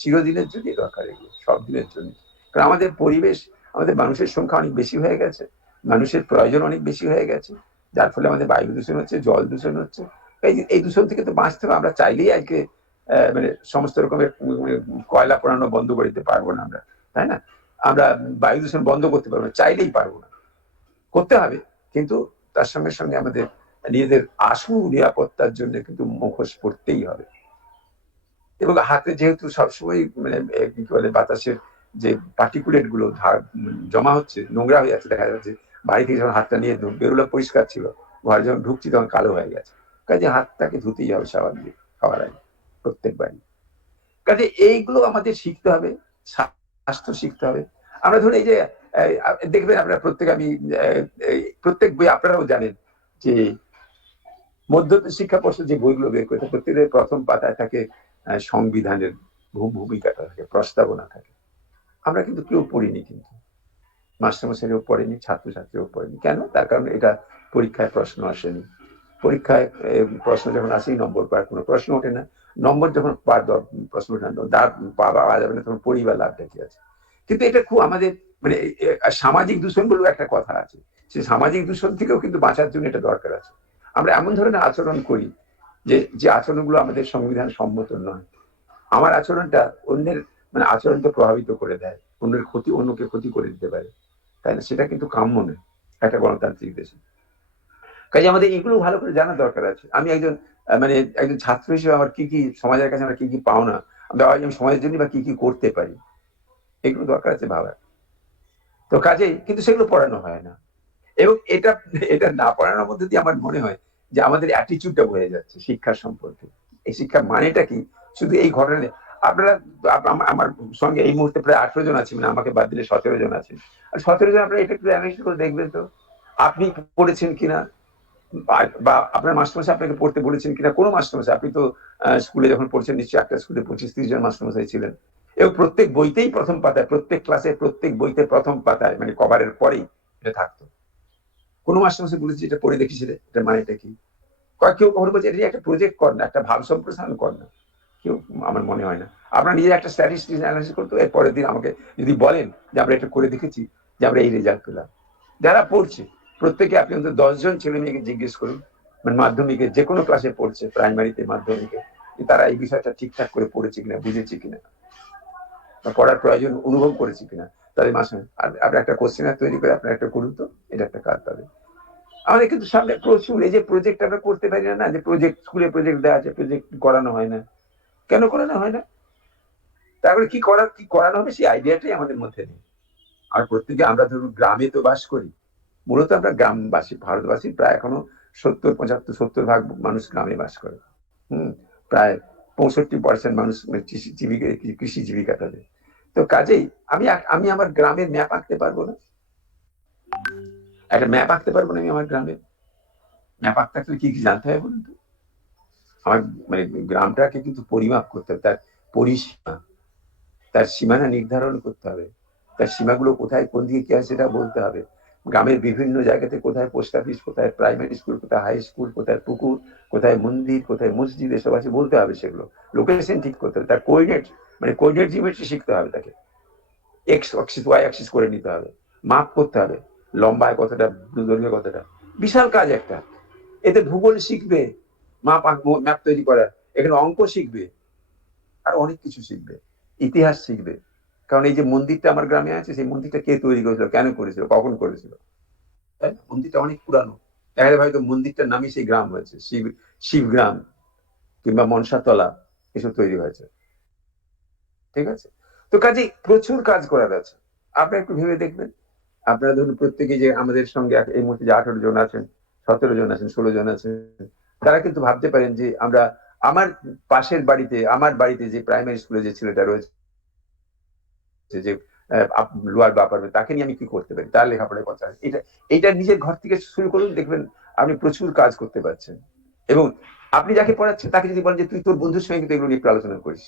চিরদিনের জন্যই দরকার, এগুলো সব দিনের জন্য। কারণ আমাদের পরিবেশ, আমাদের মানুষের সংখ্যা অনেক বেশি হয়ে গেছে, মানুষের প্রয়োজন অনেক বেশি হয়ে গেছে, যার ফলে আমাদের বায়ু দূষণ হচ্ছে, জল দূষণ হচ্ছে। এই দূষণ থেকে তো বাঁচতে হবে, আমরা চাইলেই আজকে মানে সমস্ত রকমের কয়লা পোড়ানো বন্ধ করে দিতে পারবো না আমরা, তাই না? আমরা বায়ু দূষণ বন্ধ করতে পারবো না, চাইলেই পারবো না, করতে হবে। কিন্তু তার সঙ্গে সঙ্গে আমাদের নিজেদের আশু নিরাপত্তার জন্য কিন্তু মুখোশ পড়তেই হবে। এবং হাতে যেহেতু সবসময় মানে কি বলে, বাতাসের যে পার্টিকুলেট গুলো জমা হচ্ছে, নোংরা হয়ে যাচ্ছে, দেখা যাচ্ছে বাড়ি থেকে যখন হাতটা নিয়ে বেরোলো পরিষ্কার ছিল, ঘরে যখন ঢুকছি তখন কালো হয়ে গেছে। কাজে হাতটাকে ধুতেই হবে স্বাভাবিক, খাওয়ার আগে প্রত্যেকবারই। কাজে এইগুলো আমাদের শিখতে হবে, স্বাস্থ্য শিখতে হবে। আমরা ধরুন এই যে দেখবেন আপনারা প্রত্যেকে, আমি প্রত্যেক বই আপনারাও জানেন যে মধ্যস্থ শিক্ষা পর্ষদ যে বইগুলো বের করে, প্রত্যেকের প্রথম পাতায় থাকে সংবিধানের ভূমিকাটা থাকে, প্রস্তাবনা থাকে। আমরা কিন্তু কেউ পড়িনি, কিন্তু মাস্টারমশাইও পড়েনি, ছাত্রছাত্রীও পড়েনি। কেন? তার কারণ এটা পরীক্ষায় প্রশ্ন আসেনি। পরীক্ষায় প্রশ্ন যখন আসেনি, নম্বর পাওয়ার কোনো প্রশ্ন ওঠে না। নম্বর যখন প্রশ্ন ওঠে না, পাওয়া যাবে না, তখন পরিবার লাভটা কি আছে? কিন্তু এটা খুব আমাদের মানে সামাজিক দূষণ বলেও একটা কথা আছে, সেই সামাজিক দূষণ থেকেও কিন্তু বাঁচার জন্য এটা দরকার আছে। আমরা এমন ধরনের আচরণ করি যে আচরণগুলো আমাদের সংবিধান সম্মত নয়। আমার আচরণটা অন্যের মানে আচরণকে প্রভাবিত করে দেয়, অন্যকে ক্ষতি করে দিতে পারে, তাই না? সেটা কিন্তু কাম্য নয় একটা গণতান্ত্রিক দেশে। কাজে আমাদের এগুলো ভালো করে জানার দরকার আছে। আমি একজন মানে একজন ছাত্র হিসেবে আমার কি কি সমাজের কাছে আমার কি কি পাওনা, আমি সমাজের জন্য বা কি কি করতে পারি, এগুলো দরকার আছে ভাবার। তো কাজেই কিন্তু সেগুলো পড়ানো হয় না, এবং এটা না পড়ানোর মধ্যে দিয়ে আমার মনে হয় যে আমাদের অ্যাটিচিউডটা হয়ে যাচ্ছে শিক্ষার সম্পর্কে। এই শিক্ষার মানেটা কি, শুধু এই ঘটনা আপনারা আমার সঙ্গে এই মুহূর্তে প্রায় 18 জন আছে, মানে আমাকে বাদ দিলে 17 জন আছেন। আর 17 জন আপনারা এটা একটু অ্যানালাইসিস করে দেখবেন তো, আপনি পড়েছেন কিনা, বা আপনার মাস্টারমশাই আপনাকে পড়তে বলেছেন কিনা। কোনো মাস্টারমশাই, আপনি তো স্কুলে যখন পড়ছেন নিশ্চয়ই একটা স্কুলে 25-30 জন মাস্টারমশাই ছিলেন, এবং প্রত্যেক বইতেই প্রথম পাতায়, প্রত্যেক ক্লাসে প্রত্যেক বইতে প্রথম পাতায় মানে কভারের পরেই এটা থাকতো। কোনো মাস্টারমশাই বলেছে এটা পড়ে দেখিস রে, এটা মানেটা কি? কেউ কখনো বলছে এটা একটা প্রজেক্ট কর না, একটা ভাব সম্প্রসারণ কর না, কেউ আমার মনে হয় না। আপনার নিজের একটা স্ট্যাটিস্টিক্স অ্যানালাইসিস করতে, এর পরের দিন আমাকে যদি বলেন যে আমরা এটা করে দেখেছি, যে আমরা এই রেজাল্ট পেলাম। যারা পড়ছে প্রত্যেকে, আপনি অন্তত 10 জন ছেলে মেয়েকে জিজ্ঞেস করুন মানে মাধ্যমিকে যে কোনো ক্লাসে পড়ছে, প্রাইমারিতে, মাধ্যমিকে, তারা এই বিষয়টা ঠিকঠাক করে পড়েছে কিনা, বুঝেছে কিনা, বা পড়ার প্রয়োজন অনুভব করেছে কিনা, তাদের মাসে আপনি একটা কোশ্চেনার তৈরি করে আপনার একটা করুন তো, এটা একটা কাজ পাবে। আমাদের কিন্তু সামনে প্রচুর এই যে প্রজেক্ট আমরা করতে পারি না, যে প্রজেক্ট স্কুলে প্রজেক্ট দেওয়া আছে, প্রজেক্ট করানো হয় না, কেন করানো হয় না? তারপরে কি করানো হবে সেই আইডিয়াটাই আমাদের মধ্যে নেই। আর প্রত্যেকে আমরা ধরুন গ্রামে তো বাস করি, মূলত আমরা গ্রামবাসী, ভারতবাসী প্রায় এখনো 70 75 70 ভাগ মানুষ গ্রামে বাস করে। প্রায় 65% মানুষ কৃষি জীবিকা তাদের। তো কাজেই আমি আমার গ্রামের ম্যাপ আঁকতে পারবো না? একটা ম্যাপ আঁকতে পারবো না আমি আমার গ্রামের? ম্যাপ আঁকতে হলে কি কি জানতে হবে বলুন তো? আমার মানে গ্রামটাকে কিন্তু পরিমাপ করতে হবে, তার পরিসীমা, তার সীমানা নির্ধারণ করতে হবে, তার সীমাগুলো কোথায়, কোন দিকে কি আছে সেটা বলতে হবে। গ্রামের বিভিন্ন জায়গাতে কোথায় পোস্ট অফিস, কোথায় প্রাইমারি স্কুল, কোথায় হাই স্কুল, কোথায় পুকুর, কোথায় মন্দির, কোথায় মসজিদ, এসব আছে বলতে হবে। সেগুলো লোকেশন ঠিক করতে হবে, তার কোঅর্ডিনেট মানে কোঅর্ডিনেট জিওমেট্রি শিখতে হবে, তাকে এক্স অ্যাক্সিস ওয়াই অ্যাক্সিস করে নিতে হবে, মাপ করতে হবে, লম্বায় কতটা, দৈর্ঘ্যে কতটা, বিশাল কাজ একটা। এতে ভূগোল শিখবে, ম্যাপ তৈরি করার, এখানে অঙ্ক শিখবে, আর অনেক কিছু শিখবে, ইতিহাস শিখবে। কারণ এই যে মন্দিরটা আমার গ্রামে আছে, সেই মন্দিরটা কে তৈরি করেছিল, কেন করেছিল, কখন করেছিল, তাই না? মন্দিরটা অনেক পুরানো, দেখা যায় হয়তো মন্দিরটার নামই সেই গ্রাম হয়েছে, শিবগ্রাম কিংবা মনসাতলা, এসব তৈরি হয়েছে। ঠিক আছে? তো কাজে প্রচুর কাজ করার আছে, আপনারা একটু ভেবে দেখবেন। আপনারা ধরুন প্রত্যেকে যে আমাদের সঙ্গে এই মুহূর্তে যে 18 জন আছেন, 17 জন আছেন, 16 জন আছেন, তারা কিন্তু ভাবতে পারেন যে আমরা আমার পাশের বাড়িতে, আমার বাড়িতে যে প্রাইমারি স্কুলে যে ছেলেটা রয়েছে, যে লোয়ার বা পারবে, তাকে নিয়ে আমি কি করতে পারি, তার লেখাপড়ার কথা, এটা নিজের ঘর থেকে শুরু করুন, দেখবেন আপনি প্রচুর কাজ করতে পারছেন। এবং আপনি যাকে পড়াচ্ছেন তাকে যদি বলেন যে তুই তোর বন্ধুর সঙ্গে কিন্তু এগুলো নিয়ে একটু আলোচনা করিস,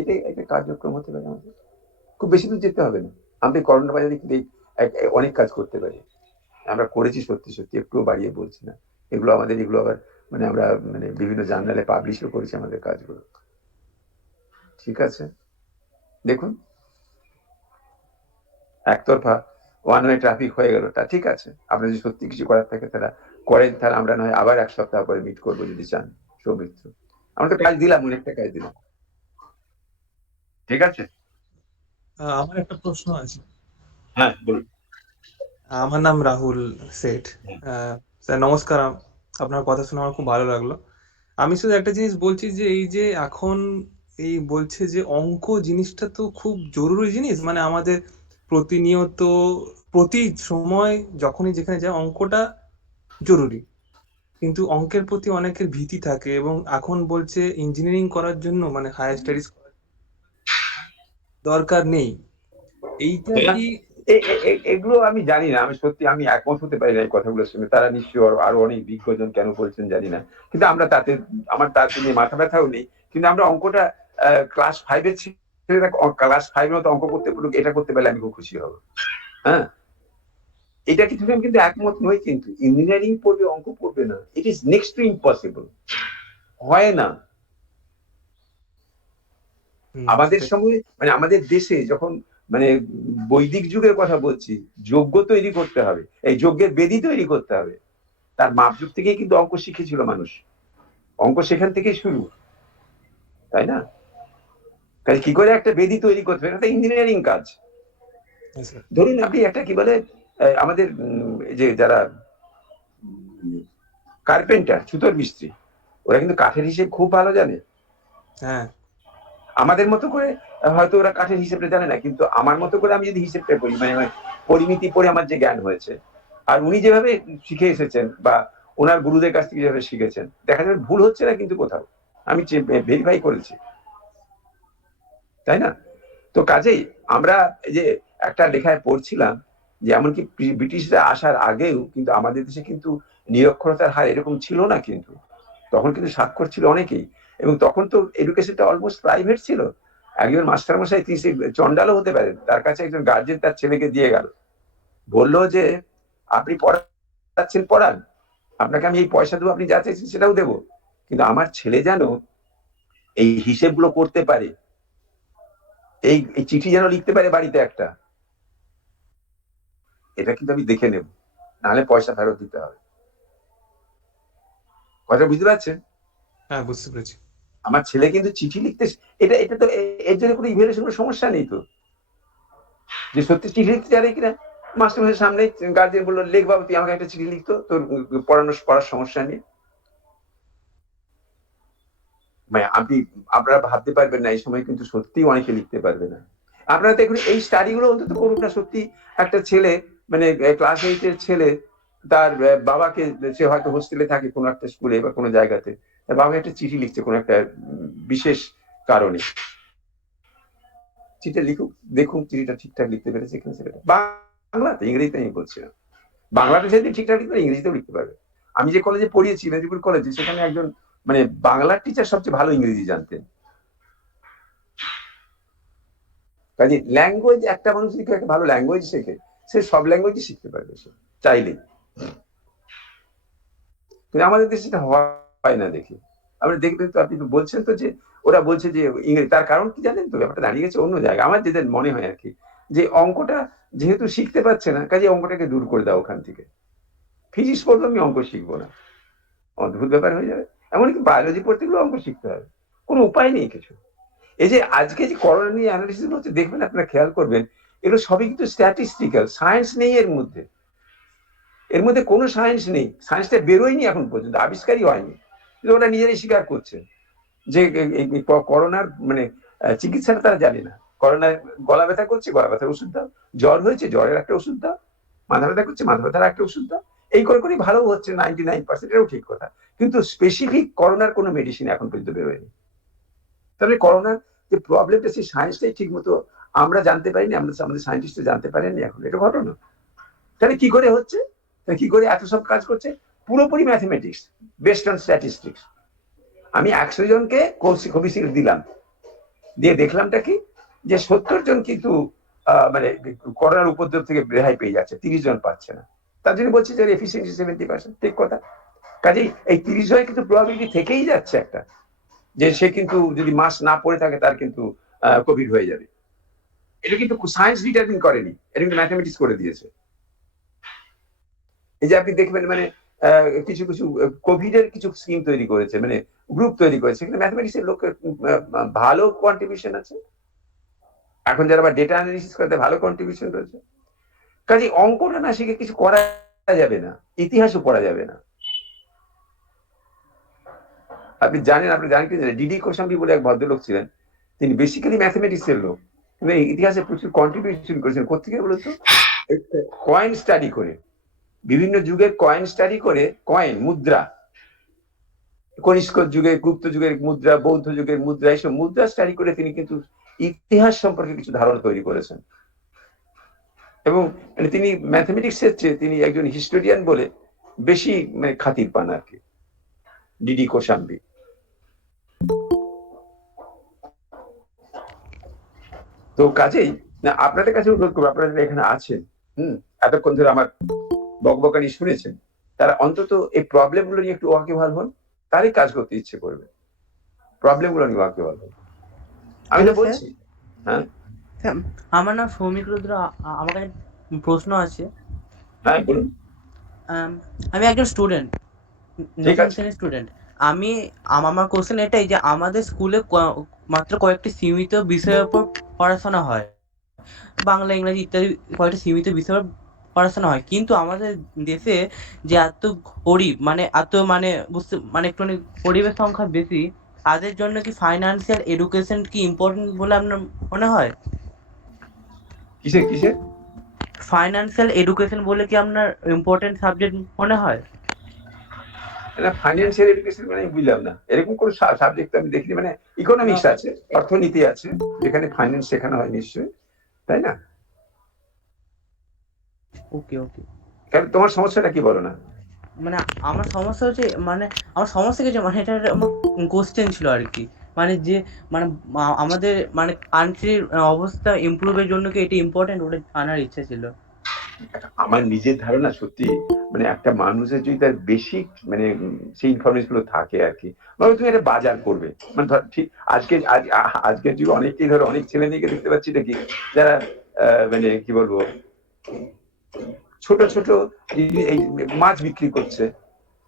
এটাই একটা কার্যক্রম হতে পারে আমাদের। খুব বেশি দূর যেতে হবে না, আমরা করোনা বাজারে কিন্তু অনেক কাজ করতে পারি। আমরা করেছি, সত্যি সত্যি, একটুও বাড়িয়ে বলছি না। এগুলো আবার মানে আমরা মানে বিভিন্ন জার্নালে পাবলিশও করেছি আমাদের কাজগুলো। ঠিক আছে, দেখুন একতরফা ওয়ান ওয়ে ট্রাফিক হয়ে গেল, তা ঠিক আছে। আপনার যদি সত্যি কিছু করার থাকে তারা করেন, তাহলে আমরা নয় আবার 1 সপ্তাহ পরে মিট করবো যদি চান। সৌমিত্র, আমরা তো কাজ দিলাম, অনেকটা কাজ দিলাম। ঠিক আছে, আমার একটা প্রশ্ন আছে। হ্যাঁ বলুন। আমার নাম রাহুল শেঠ। স্যার নমস্কার, আপনার কথা শুনে আমার খুব ভালো লাগলো। আমি শুধু একটা জিনিস বলছি যে এই যে এখন এই বলছে যে অঙ্ক জিনিসটা তো খুব জরুরি জিনিস, মানে আমাদের প্রতিনিয়ত প্রতি সময় যখনই যেখানে যায় অঙ্কটা জরুরি, কিন্তু অঙ্কের প্রতি অনেকের ভীতি থাকে এবং এখন বলছে ইঞ্জিনিয়ারিং করার জন্য মানে হায়ার স্টাডিজ দরকার নেই। এইটা কি এগুলো আমি জানি না, আমি সত্যি আমি একমত হতে পারি না এই কথাগুলোর সঙ্গে। তারা নিশ্চয়ই আরো অনেক বিজ্ঞজন কেন বলছেন জানি না, কিন্তু আমরা আমার তাতে নিয়ে মাথা ব্যথাও নেই। কিন্তু আমরা অঙ্কটা ক্লাস 5-এর ছেলেরা ক্লাস 5-এর মতো অঙ্ক করতে পারুক, এটা করতে পারলে আমি খুব খুশি হব। হ্যাঁ, এটা কিছু আমি কিন্তু একমত নই, কিন্তু ইঞ্জিনিয়ারিং পড়বে অঙ্ক পড়বে না, it is next to impossible, হয় না। আমাদের সময় মানে আমাদের দেশে যখন মানে বৈদিক যুগের কথা বলছি, যজ্ঞ তৈরি করতে হবে, এই যজ্ঞের বেদি তৈরি করতে হবে, তার মাপযুগ থেকেই কিন্তু অঙ্ক শিখেছিল মানুষ, অঙ্ক সেখান থেকেই শুরু, তাই না? তাই কি করে একটা বেদি তৈরি করতে হবে, এটা ইঞ্জিনিয়ারিং কাজ। ধরুন আপনি একটা কি বলে আমাদের যে যারা কার্পেন্টার, ছুতোর মিস্ত্রি, ওরা কিন্তু কাঠের হিসেব খুব ভালো জানে। হ্যাঁ, আমাদের মতো করে হয়তো ওরা কাঠের হিসেবটা জানে না, কিন্তু আমার মতো করে আমি যদি হিসেবটা করি, মানে পরিমিতি পড়ে আমার যে জ্ঞান হয়েছে, আর উনি যেভাবে শিখে এসেছেন বা ওনার গুরুদের কাছ থেকে যেভাবে শিখেছেন, দেখা যাবে ভুল হচ্ছে না কিন্তু কোথাও, আমি ভেরিফাই করেছি, তাই না? তো কাজেই আমরা এই যে একটা লেখায় পড়ছিলাম যে এমনকি ব্রিটিশরা আসার আগেও কিন্তু আমাদের দেশে কিন্তু নিরক্ষরতার হার এরকম ছিল না, কিন্তু তখন কিন্তু স্বাক্ষর ছিল অনেকেই, এবং তখন তো এডুকেশনটা অলমোস্ট প্রাইভেট ছিল। একজন মাস্টারমশাই, তিনি চন্ডালও হতে পারেন, তার কাছে একজন গার্জেন তার ছেলেকে দিয়ে গেল, বললো যে আপনি পড়াচ্ছেন পড়ান, আপনাকে আমি এই পয়সা দেবো, আপনি যা চাইছেন সেটাও দেবো, কিন্তু আমার ছেলে যেন এই হিসেবগুলো করতে পারে, এই চিঠি যেন লিখতে পারে বাড়িতে একটা, এটা কিন্তু আমি দেখে নেব। নাহলে পয়সা ফেরত দিতে হবে। কথা বুঝতে পারছেন? হ্যাঁ, বুঝতে পেরেছি। আমার ছেলে কিন্তু চিঠি লিখতে, এটা এটা তো এর জন্য কোনো ইভ্যালুয়েশনের সমস্যা নেই তো, যে সত্যি চিঠি লিখতে জানে কিনা। মাস্টার সামনে গার্জিয়ান বললো, লেখ বাবু তুই আমাকে একটা চিঠি লিখতো, তোর পড়ার সমস্যা নেই। মানে আপনারা ভাবতে পারবেন না, এই সময় কিন্তু সত্যি অনেকে লিখতে পারবে না। আপনারা দেখুন এই স্টাডি গুলো অন্তত করুন না। সত্যি একটা ছেলে, মানে ক্লাস 8 এর ছেলে, তার বাবাকে, সে হয়তো হোস্টেলে থাকে কোনো একটা স্কুলে বা কোনো জায়গাতে, তার বাবাকে একটা চিঠি লিখছে কোনো একটা বিশেষ কারণে। চিঠিটা লিখুক, দেখুন চিঠিটা ঠিকঠাক লিখতে পেরেছে কিনা ছেলেটা। বাংলাতে, ইংরেজিতে আমি বলছি না, বাংলাতে যদি ঠিকঠাক লিখতে পারে ইংরেজিতেও লিখতে পারবে। আমি যে কলেজে পড়িয়েছি, মেদিনীপুর কলেজে, সেখানে একজন মানে বাংলার টিচার সবচেয়ে ভালো ইংরেজি জানতেন। কাজে ল্যাঙ্গুয়েজ, একটা মানুষ যদি একটা ভালো ল্যাঙ্গুয়েজ শেখে, সে সব ল্যাঙ্গুয়েজই শিখতে পারবে সে চাইলেই। কিন্তু আমাদের দেশে সেটা হয় না দেখি। আপনি দেখবেন তো, আপনি তো বলছেন তো যে ওরা বলছে যে ইংরেজি, তার কারণ কি জানেন তো? ব্যাপারটা দাঁড়িয়ে গেছে অন্য জায়গায়। আমার যেটা মনে হয় আর কি, যে অঙ্কটা যেহেতু শিখতে পারছে না, কাজে অঙ্কটাকে দূর করে দাও ওখান থেকে। ফিজিক্স পড়বো, আমি অঙ্ক শিখবো না, অদ্ভুত ব্যাপার হয়ে যাবে। এমনকি বায়োলজি পড়তে গেলেও অঙ্ক শিখতে হবে, কোনো উপায় নেই কিছু। এই যে আজকে যে করোনা নিয়ে অ্যানালিসিস হচ্ছে, দেখবেন আপনারা খেয়াল করবেন, এগুলো সবই কিন্তু স্ট্যাটিস্টিক্যাল, সায়েন্স নেই এর মধ্যে। এর মধ্যে কোনো সায়েন্স নেই, সায়েন্সটা বেরোয়নি এখন পর্যন্ত, আবিষ্কারই হয়নি। কিন্তু ওরা নিজেরাই স্বীকার করছে যে করোনার মানে চিকিৎসাটা তারা জানে না। করোনার গলা ব্যথা করছে, গলা ব্যথার ওষুধ দাও, জ্বর হয়েছে, জ্বরের একটা ওষুধ দাও, মাথা ব্যথা করছে, মাথা ব্যথার একটা ওষুধ দাও। এই করে করেই ভালো হচ্ছে 99%, এটাও ঠিক কথা। কিন্তু স্পেসিফিক করোনার কোনো মেডিসিন এখন পর্যন্ত বেরোয়নি। তাহলে করোনার যে প্রবলেমটা, সেই সায়েন্সটাই ঠিক মতো আমরা জানতে পারিনি, আমাদের সায়েন্টিস্ট জানতে পারেনি এখন, এটা ঘটনা। তাহলে কি করে হচ্ছে, কি করে এত সব কাজ করছে? পুরোপুরি ম্যাথমেটিক্স, বেসড অন স্ট্যাটিস্টিক্স। আমি 100 জনকে কোভিশিল্ড দিলাম, দিয়ে দেখলামটা কি, যে 70 জন কিন্তু মানে করোনার উপদ্রব থেকে রেহাই পেয়ে যাচ্ছে, 30 জন পাচ্ছে না। তার জন্য বলছি যে এফিসিয়েন্সি 70%, ঠিক কথা। কাজেই এই 30 জনের কিন্তু প্রবাবিলিটি থেকেই যাচ্ছে একটা, যে সে কিন্তু যদি মাস্ক না পরে থাকে তার কিন্তু কোভিড হয়ে যাবে। এটা কিন্তু সায়েন্স ডিটারমিন করেনি, এটা কিন্তু ম্যাথমেটিক্স করে দিয়েছে। এই যে আপনি দেখবেন, মানে কিছু কিছু কোভিড এর কিছু স্কিম তৈরি করেছে, মানে গ্রুপ তৈরি করেছে, কিন্তু ম্যাথমেটিক্স এর লোকের ভালো কন্ট্রিবিউশন আছে। এখন যারা আবার ডেটা অ্যানালিসিস করতে ভালো কন্ট্রিবিউশন রয়েছে। কাজে অঙ্কটা না শিখে কিছু করা যাবে না, ইতিহাসও পড়া যাবে না। আপনি জানেন কি, ডিডি কোশাম্বি বলে এক ভদ্রলোক ছিলেন, তিনি বেসিক্যালি ম্যাথমেটিক্স এর লোক, কিন্তু ইতিহাসে প্রচুর কন্ট্রিবিউশন করেছেন। কোথেকে বলতো? কয়েন স্টাডি করে, বিভিন্ন যুগের কয়েন স্টাডি করে, কয়েন মুদ্রা, কনিষ্ক যুগের, গুপ্ত যুগের মুদ্রা, বৌদ্ধ যুগের মুদ্রা, এইসব মুদ্রা স্টাডি করে তিনি কিন্তু ইতিহাস সম্পর্কে কিছু ধারণা তৈরি করেছেন। এবং তিনি ম্যাথমেটিক্স এর চেয়ে তিনি একজন হিস্টোরিয়ান বলে বেশি মানে খাতির পান আর কি, ডিডি কোশাম্বি। তো কাজেই না, আপনাদের কাছে অনুরোধ করবো, আপনারা এখানে আছেন, এতক্ষণ ধরে আমার বকবকানি শুনেছেন, তারা অন্তত এই প্রবলেম গুলো নিয়ে একটু ওয়াকিবহাল হন, তারই কাজ করতে ইচ্ছে করবে। প্রবলেম গুলো নিয়ে ওয়াকিবহাল হন। আমি তো বলছি। হ্যাঁ, আমার নাম সৌমিক রুদ্র। আমার কাছে প্রশ্ন আছে। হ্যাঁ বলুন। আমি একজন স্টুডেন্ট, ঠিক নতুন আছে। শ্রেণীর স্টুডেন্ট। আমার কোশ্চেন এটাই যে আমাদের স্কুলে মাত্র কয়েকটি সীমিত বিষয়ের উপর পড়াশোনা হয়, বাংলা, ইংরেজি ইত্যাদি কয়েকটি সীমিত বিষয়ের পড়াশোনা হয়, কিন্তু আমাদের দেশে যে এত গরিব, মানে এত মানে বুঝতে মানে একটুখানি গরিবের সংখ্যা বেশি, তাদের জন্য কি ফাইন্যান্সিয়াল এডুকেশন কি ইম্পর্টেন্ট বলে আপনার মনে হয়? কিসের কিসের? ফাইন্যান্সিয়াল এডুকেশন বলে কি আপনার ইম্পর্টেন্ট সাবজেক্ট মনে হয়? না, ফাইন্যান্সিয়াল এডুকেশন মানে আমি বুঝলাম না, এরকম কোন সাবজেক্ট আমি দেখিনি। মানে ইকোনমিক্স আছে, অর্থনীতি আছে, যেখানে ফাইন্যান্স শেখানো হয় নিশ্চয়ই, তাই না? ওকে ওকে। কারণ তোমার সমস্যাটা কি বলো না? মানে আমার সমস্যা হচ্ছে, মানে আমার সমস্যা কিছু, মানে এটা আমার কোশ্চেন ছিল আর কি, মানে যে মানে আমাদের মানে কান্ট্রির অবস্থা ইমপ্রুভের জন্য কি এটা ইম্পর্টেন্ট, ওটা জানার ইচ্ছা ছিল। আমার নিজের ধারণা, সত্যি মানে একটা মানুষের যদি তার বেসিক মানে সেই ইনফরমেশন গুলো থাকে আর কি, মানে তুমি একটা বাজার করবে, মানে ধর ঠিক আজকের যুগে অনেকেই, ধরো অনেক ছেলে মেয়েকে দেখতে পাচ্ছি দেখি, যারা মানে কি বলবো, ছোট ছোট এই মাছ বিক্রি করছে,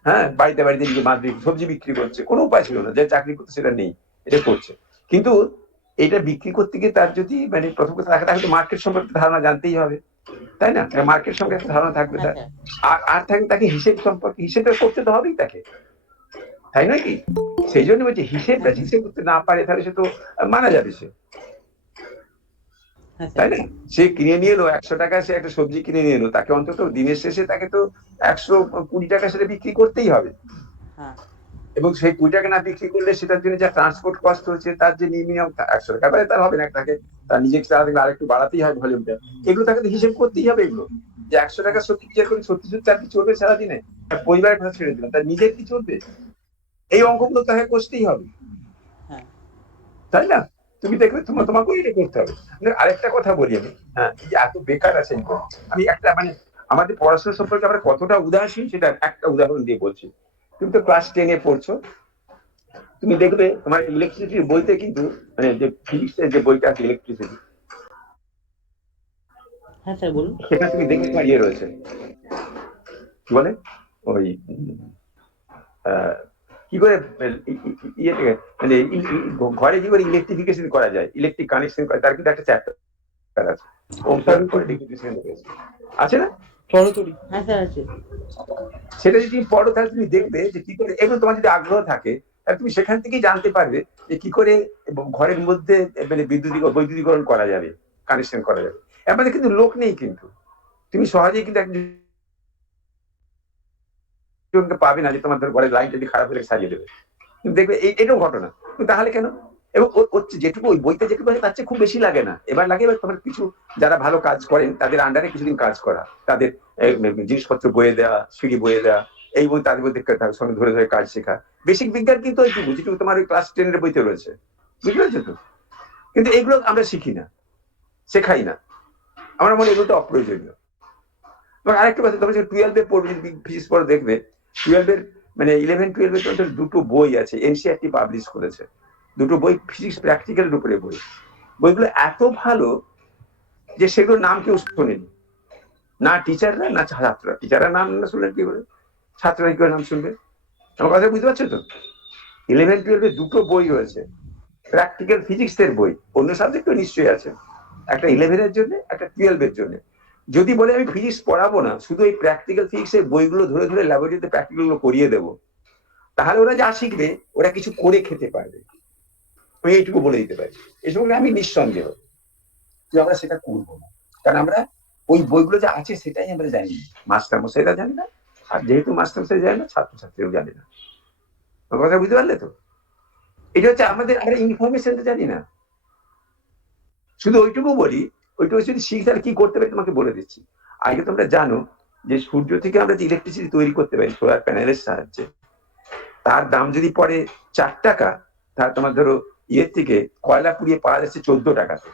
হ্যাঁ, বাড়িতে বাড়িতে গিয়ে মাছ বিক্রি, সবজি বিক্রি করছে, কোনো উপায় ছিল না, যে চাকরি করতে সেটা নেই, এটা করছে। কিন্তু এটা বিক্রি করতে গিয়ে তার যদি মানে প্রথম কথা তাকে তো মার্কেট সম্পর্কে ধারণা জানতেই হবে, তাই না? মার্কেট সম্পর্কে একটা ধারণা থাকবে হ্যাঁ তার। স্যার। আর থাকে তাকে হিসেব সম্পর্কে, হিসেবটা করতে তো হবেই তাকে, তাই নয় কি? সেই জন্য বলছি হিসেবটা হ্যাঁ হিসেব করতে না পারে তাহলে সে তো মারা যাবে সে, হ্যাঁ স্যার। তাই না? সে কিনে নিয়ে এলো 100 টাকা, সে একটা সবজি কিনে নিয়ে এলো, তাকে অন্তত দিনের শেষে তাকে তো 120 টাকা সেটা বিক্রি করতেই হবে। হ্যাঁ এবং সেই 20 টাকা না বিক্রি করলে সেটার জন্য যা ট্রান্সপোর্ট কস্ট হচ্ছে, তার যে মিনিমাম 100 টাকা বাইরে তার হবে না, তাকে তার নিজেকে তারা দেখবে আরেকটু বাড়াতেই হয় ভলিউমটা, এগুলো তাকে তো হিসেব করতেই হবে এগুলো। যে 100 টাকা সত্যি যেরকম সত্যি সত্যি আর কি চলবে সারাদিনে, তার পরিবারের কথা ছেড়ে দিলাম, তার নিজের কি চলবে, এই অঙ্কগুলো তাকে করতেই হবে, হ্যাঁ তাই না? তুমি দেখবে তোমাকেও এটা করতে হবে। আরেকটা কথা বলি আমি, হ্যাঁ, এই যে এত বেকার আছেন, আমি একটা মানে আমাদের পড়াশোনা সম্পর্কে আমরা কতটা উদাসীন সেটা একটা উদাহরণ দিয়ে বলছি। তুমি তো ক্লাস 10-এ পড়ছো, তুমি দেখবে তোমার ইলেকট্রিসিটির বইতে কিন্তু মানে যে ফিজিক্সের যে বইটা আছে ইলেকট্রিসিটি, হ্যাঁ স্যার বলুন। সেটা তুমি দেখবে তোমার ইয়ে রয়েছে, কি বলে ওই আহ, কি করে ইয়ে থেকে মানে ঘরে কি করে ইলেকট্রিফিকেশন করা যায়, ইলেকট্রিক কানেকশন করা, তার কিন্তু একটা চ্যাপ্টার আছে, ওম সার্কিট করে আছে না? হ্যাঁ স্যার আছে। সেটা যদি তুমি পড়ো তাহলে তুমি দেখবে যে কি করে, এগুলো তোমার যদি আগ্রহ থাকে তাহলে তুমি সেখান থেকেই জানতে পারবে যে কি করে ঘরের মধ্যে মানে বৈদ্যুতিকরণ করা যাবে, কানেকশন করা যাবে। আমাদের কিন্তু লোক নেই, কিন্তু তুমি সহজেই কিন্তু একজনকে পাবে না যে তোমার ঘরের লাইন যদি খারাপ হলে সারিয়ে দেবে, কিন্তু দেখবে এটাও ঘটনা। তাহলে কেন? এবং যেটুকু ওই বইতে যেটুকু আছে তার চেয়ে খুব বেশি লাগে না, এবার লাগে এবার তোমার কিছু যারা ভালো কাজ করেন তাদের আন্ডারে কিছুদিন কাজ করা, তাদের জিনিসপত্র বয়ে দেওয়া, সিঁড়ি বয়ে দেওয়া, এই বই তাদের মধ্যে তার সঙ্গে ধরে ধরে কাজ শেখা। বেসিক বিজ্ঞান কিন্তু ওইটুকু যেটুকু তোমার ওই ক্লাস 10-এর বইতে রয়েছে, বুঝতে পারছো তো? কিন্তু এগুলো আমরা শিখি না, শেখাই না, আমরা মনে এগুলো তো অপ্রয়োজনীয়। এবং আরেকটা কথা, তোমরা যে 12-এ পড়বে, ফিজিক্স পড়ে দেখবে 12-এর মানে 11-12-এর দুটো বই আছে এনসিইআরটি পাবলিশ করেছে, দুটো বই ফিজিক্স প্র্যাকটিক্যালের উপরে বই। বইগুলো এত ভালো যে সেগুলোর নাম কেউ শোনেনি, না টিচাররা না ছাত্ররা। টিচাররা নাম না শুনলেন কি করে, ছাত্ররা কি করে নাম শুনবে? আমার কথা বুঝতে পারছো তো? 11-12-এ দুটো বই রয়েছে, প্র্যাকটিক্যাল ফিজিক্সের বই, অন্য সাবজেক্টও নিশ্চয়ই আছে, একটা 11-এর জন্য, একটা 12-এর জন্য। যদি বলে আমি ফিজিক্স পড়াবো না, শুধু এই প্র্যাকটিক্যাল ফিজিক্সের বইগুলো ধরে ধরে ল্যাবরেটরিতে প্র্যাকটিক্যাল গুলো করিয়ে দেবো, তাহলে ওরা যা শিখবে ওরা কিছু করে খেতে পারবে, আমি এইটুকু বলে দিতে পারি। এই সঙ্গে আমি নিঃসন্দেহ যে আমরা সেটা করবো না, কারণ আমরা ওই বইগুলো যা আছে সেটাই আমরা জানি, মাস্টার মশাইরা জানি না, আর যেহেতু মাস্টার মশাই জানে না, ছাত্রছাত্রীরাও জানে না। কথা বুঝতে পারলে তো? এটা হচ্ছে আমাদের, আমরা ইনফরমেশনটা জানি না। শুধু ওইটুকু বলি, ওইটুকু যদি শিখে তাহলে কি করতে পারি তোমাকে বলে দিচ্ছি। আগে তোমরা জানো যে সূর্য থেকে আমরা যে ইলেকট্রিসিটি তৈরি করতে পারি সোলার প্যানেলের সাহায্যে, তার দাম যদি পড়ে 4 টাকা, তার তোমার ধরো ইয়ের থেকে কয়লা পুড়িয়ে পাওয়া যাচ্ছে 14 টাকাতে,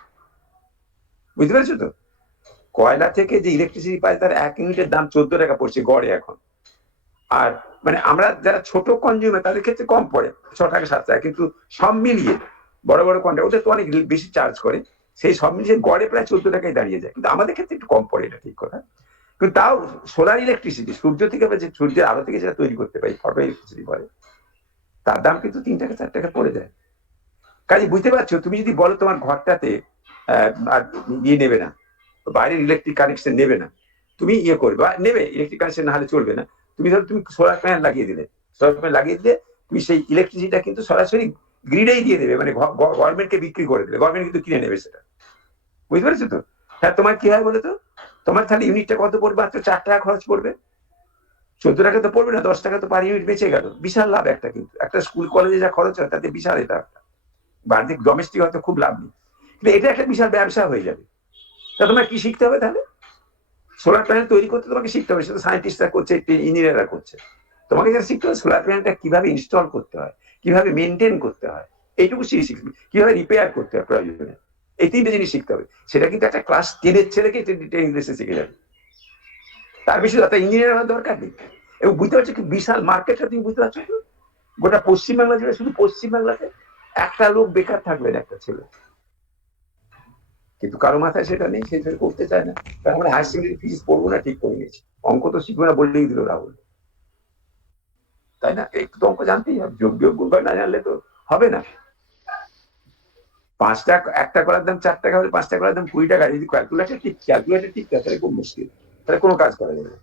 বুঝতে পারছো তো? কয়লা থেকে যে ইলেকট্রিসিটি পাই তার 1 ইউনিটের দাম 14 টাকা পড়ছে গড়ে এখন। আর মানে আমরা যারা ছোট কনজিউমার তাদের ক্ষেত্রে কম পড়ে, 6 টাকা 7 টাকা, কিন্তু সব মিলিয়ে বড় বড় কন্ট্রাক্ট ওদের তো অনেক বেশি চার্জ করে, সেই সব মিলিয়ে গড়ে প্রায় 14 টাকায় দাঁড়িয়ে যায়, কিন্তু আমাদের ক্ষেত্রে একটু কম পড়ে, এটা ঠিক কথা। কিন্তু তাও সোলার ইলেকট্রিসিটি, সূর্য থেকে আমরা যে সূর্যের আলো থেকে যেটা তৈরি করতে পারি, ফটো ইলেকট্রিসিটি বলে, তার দাম কিন্তু 3 টাকা 4 টাকা পড়ে যায়। কাজে বুঝতে পারছো, তুমি যদি বলো তোমার ঘরটাতে আর ইয়ে নেবে না, বাইরের ইলেকট্রিক কানেকশন নেবে না, তুমি ইয়ে করবে বা নেবে, ইলেকট্রিক কানেকশন না হলে চলবে না, তুমি ধরো তুমি সোলার প্যানেল লাগিয়ে দিলে, সোলার প্যানেল লাগিয়ে দিলে তুমি সেই ইলেকট্রিসিটিটা কিন্তু সরাসরি গ্রিডেই দিয়ে দেবে, মানে গভর্নমেন্টকে বিক্রি করে দেবে, গভর্নমেন্ট কিন্তু কিনে নেবে সেটা, বুঝতে পারছো তো? হ্যাঁ, তোমার কি হয় বলো তো, তোমার তাহলে ইউনিটটা কত পড়বে? মাত্র 4 টাকা খরচ পড়বে, 14 টাকা তো পড়বে না, 10 টাকা তো পার ইউনিট বেঁচে গেল, বিশাল লাভ একটা। কিন্তু একটা স্কুল কলেজে যা খরচ হয় তাতে বিশাল, এটা বাড়িতে ডোমেস্টিক হয়তো খুব লাভ নেই, কিন্তু এটা একটা বিশাল ব্যবসা হয়ে যাবে। তা তোমার কি শিখতে হবে তাহলে? সোলার প্যানেল তৈরি করতে তোমাকে শিখতে হবে, সেটা সায়েন্টিস্টরা করছে, ইঞ্জিনিয়াররা করছে। তোমাকে যেটা শিখতে হবে সোলার প্যানেলটা কিভাবে ইনস্টল করতে হয়, কিভাবে মেনটেন করতে হয়, এইটুকু শিখবে, কিভাবে রিপেয়ার করতে হয় প্রয়োজনে, এই 3টে জিনিস শিখতে হবে। সেটা কিন্তু একটা ক্লাস 10-এর ছেলেকে ইংলিশে শিখে যাবে, তার বেশি ইঞ্জিনিয়ার হওয়ার দরকার নেই। এবং বুঝতে পারছো কি বিশাল মার্কেটটা, তুমি বুঝতে পারছো তো? গোটা পশ্চিমবাংলা জুড়ে, শুধু পশ্চিমবাংলাতে একটা লোক বেকার থাকবে না, একটা ছেলে। কিন্তু কারো মাথায় সেটা নেই, সে সেটা করতে চায় না। কারণ আমরা হায়ার সেকেন্ডারি ফিজিক্স পড়বো না ঠিক করে নিয়েছি, অঙ্ক তো শিখবো না বললেই দিল রাহুল, তাই না? একটু তো অঙ্ক জানতেই হবে, যোগ বিয়োগ গুণ না জানলে তো হবে না। 5 টাকা একটা করার দাম 4 টাকা হলে 5 টাকা করার দাম 20 টাকা, যদি ক্যালকুলেটর ঠিক থাকে তাহলে খুব মুশকিল, তাহলে কোনো কাজ করা যাবে না।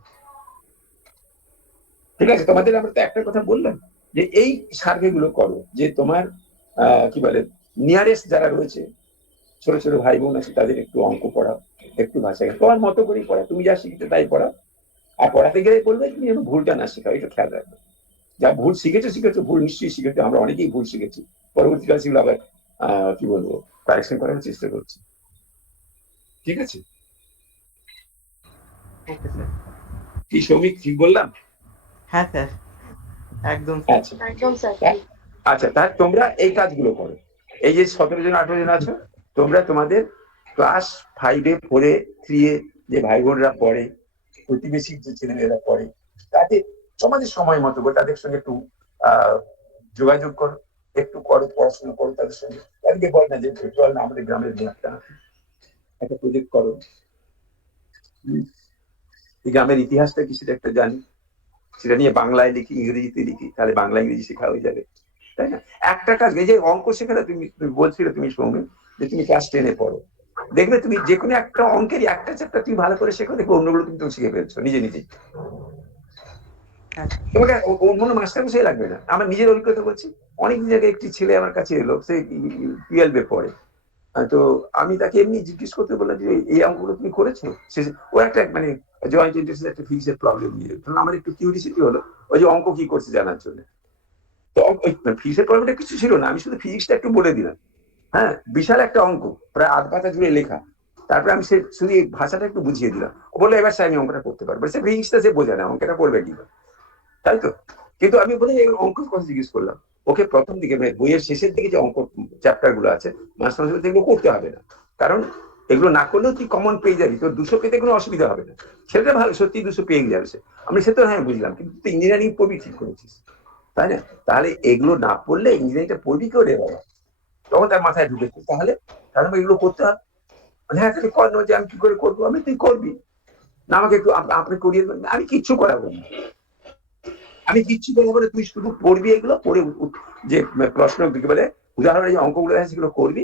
ঠিক আছে, তোমাদের আমরা তো একটা কথা বললাম যে এই সার্ভে গুলো করো, যে তোমার কি বলে নিয়ারেস্ট যারা রয়েছে, ছোট ছোট ভাই বোন আছে, তাদের একটু অঙ্ক পড়াও, একটু ভাষা তোমার মতো করেই পড়া, তুমি যা শিখেছো তাই পড়াও। আর পড়াতে গেলে বলবে তুমি যেন ভুলটা না শেখাও, এটা খেয়াল রাখবে। যা ভুল শিখেছো ভুল নিশ্চয়ই শিখেছো, আমরা অনেকেই ভুল শিখেছি, পরবর্তীকালে সেগুলো আবার কি বলবো কারেকশন করার চেষ্টা করছি। ঠিক আছে, ওকে স্যার। কি সৌমিক ঠিক বললাম? হ্যাঁ স্যার, একদম আচ্ছা আচ্ছা, তাহলে তোমরা এই কাজগুলো করো। এই যে 17 জন 18 জন আছো, তোমরা তোমাদের ক্লাস 5-এ 4-এ 3-এ যে ভাই বোনরা পড়ে, প্রতিবেশী যে ছেলেমেয়েরা পড়ে, তাদের তোমাদের সময় মতো করে তাদের সঙ্গে একটু যোগাযোগ করো, একটু করো, পড়াশোনা করো তাদের সঙ্গে। তাদেরকে বল না যে চল না আমাদের গ্রামের একটা প্রজেক্ট করো, এই গ্রামের ইতিহাসটা কি সেটা একটা জানি, সেটা নিয়ে বাংলায় লিখি, ইংরেজিতে লিখি, তাহলে বাংলা ইংরেজি শেখা হয়ে যাবে, তাই না? একটা কাজ, এই যে অঙ্ক শেখাটা তুমি বলছিলে তুমি সৌমি, যে তুমি ক্লাস 10-এ পড়ো, দেখবে তুমি যে কোনো একটা অঙ্কেরই একটা চ্যাপ্টার তুমি ভালো করে শেখো, দেখবে অন্যগুলো তুমি শিখে ফেলছো নিজে নিজেই। তোমাকে অন্য মাস্টার মশাই লাগবে না, আমার নিজের অভিজ্ঞতা বলছি। অনেক জায়গায় একটি ছেলে আমার কাছে এলো, সে 12-এ পড়ে, তো আমি তাকে এমনি জিজ্ঞেস করতে বললাম যে এই অঙ্কগুলো তুমি করেছো? ও একটা মানে জয়েন্ট ইন্টারেস্ট একটা ফিক্সড প্রবলেম নিয়ে, আমার একটু কিউরিসিটি হলো ওই যে অঙ্ক কি করছে জানার জন্য। তো ফিক্সড প্রবলেমটা কিছু ছিল না, আমি শুধু ফিজিক্সটা একটু বলে দিলাম। হ্যাঁ, বিশাল একটা অঙ্ক, প্রায় 8 পাতা জুড়ে লেখা। তারপরে আমি শুধু এই ভাষাটা একটু বুঝিয়ে দিলাম, ও বললো এবার আমি অঙ্কটা করতে পারবো। সে ফিজিক্সটা সে বোঝে না, অঙ্কটা করবে কি, তাই তো? কিন্তু আমি বলে অঙ্কের কথা জিজ্ঞেস করলাম ওকে, প্রথম দিকে মানে বইয়ের শেষের দিকে যে অঙ্ক চ্যাপ্টার গুলো আছে, মাস্টার এগুলো করতে হবে না, কারণ এগুলো না করলেও তুই কমন পেয়ে যাবি, তোর 200 পেতে কোনো অসুবিধা হবে না। সেটা ভালো, সত্যি 200 পেয়ে যাবে সে। আমি সে তো হ্যাঁ বুঝলাম, কিন্তু তুই ইঞ্জিনিয়ারিং পড়বি ঠিক করেছিস, তাই না? তাহলে এগুলো না পড়লে ইঞ্জিনিয়ারিংটা পড়বি কেউ রে বাবা, তখন তার মাথায় ঢুকেছে তাহলে তাহলে এগুলো করতে হবে। হ্যাঁ তাহলে কর, যে আমি কি করে করবো, আমি তুই করবি না, আমাকে একটু আপনি করিয়ে দেবেন, আমি কিচ্ছু করাবো না, আমি কিচ্ছু বলবো না, তুই শুধু পড়বি, এগুলো পড়ে যে প্রশ্ন বলে উদাহরণে যে অঙ্কগুলো আছে সেগুলো করবি,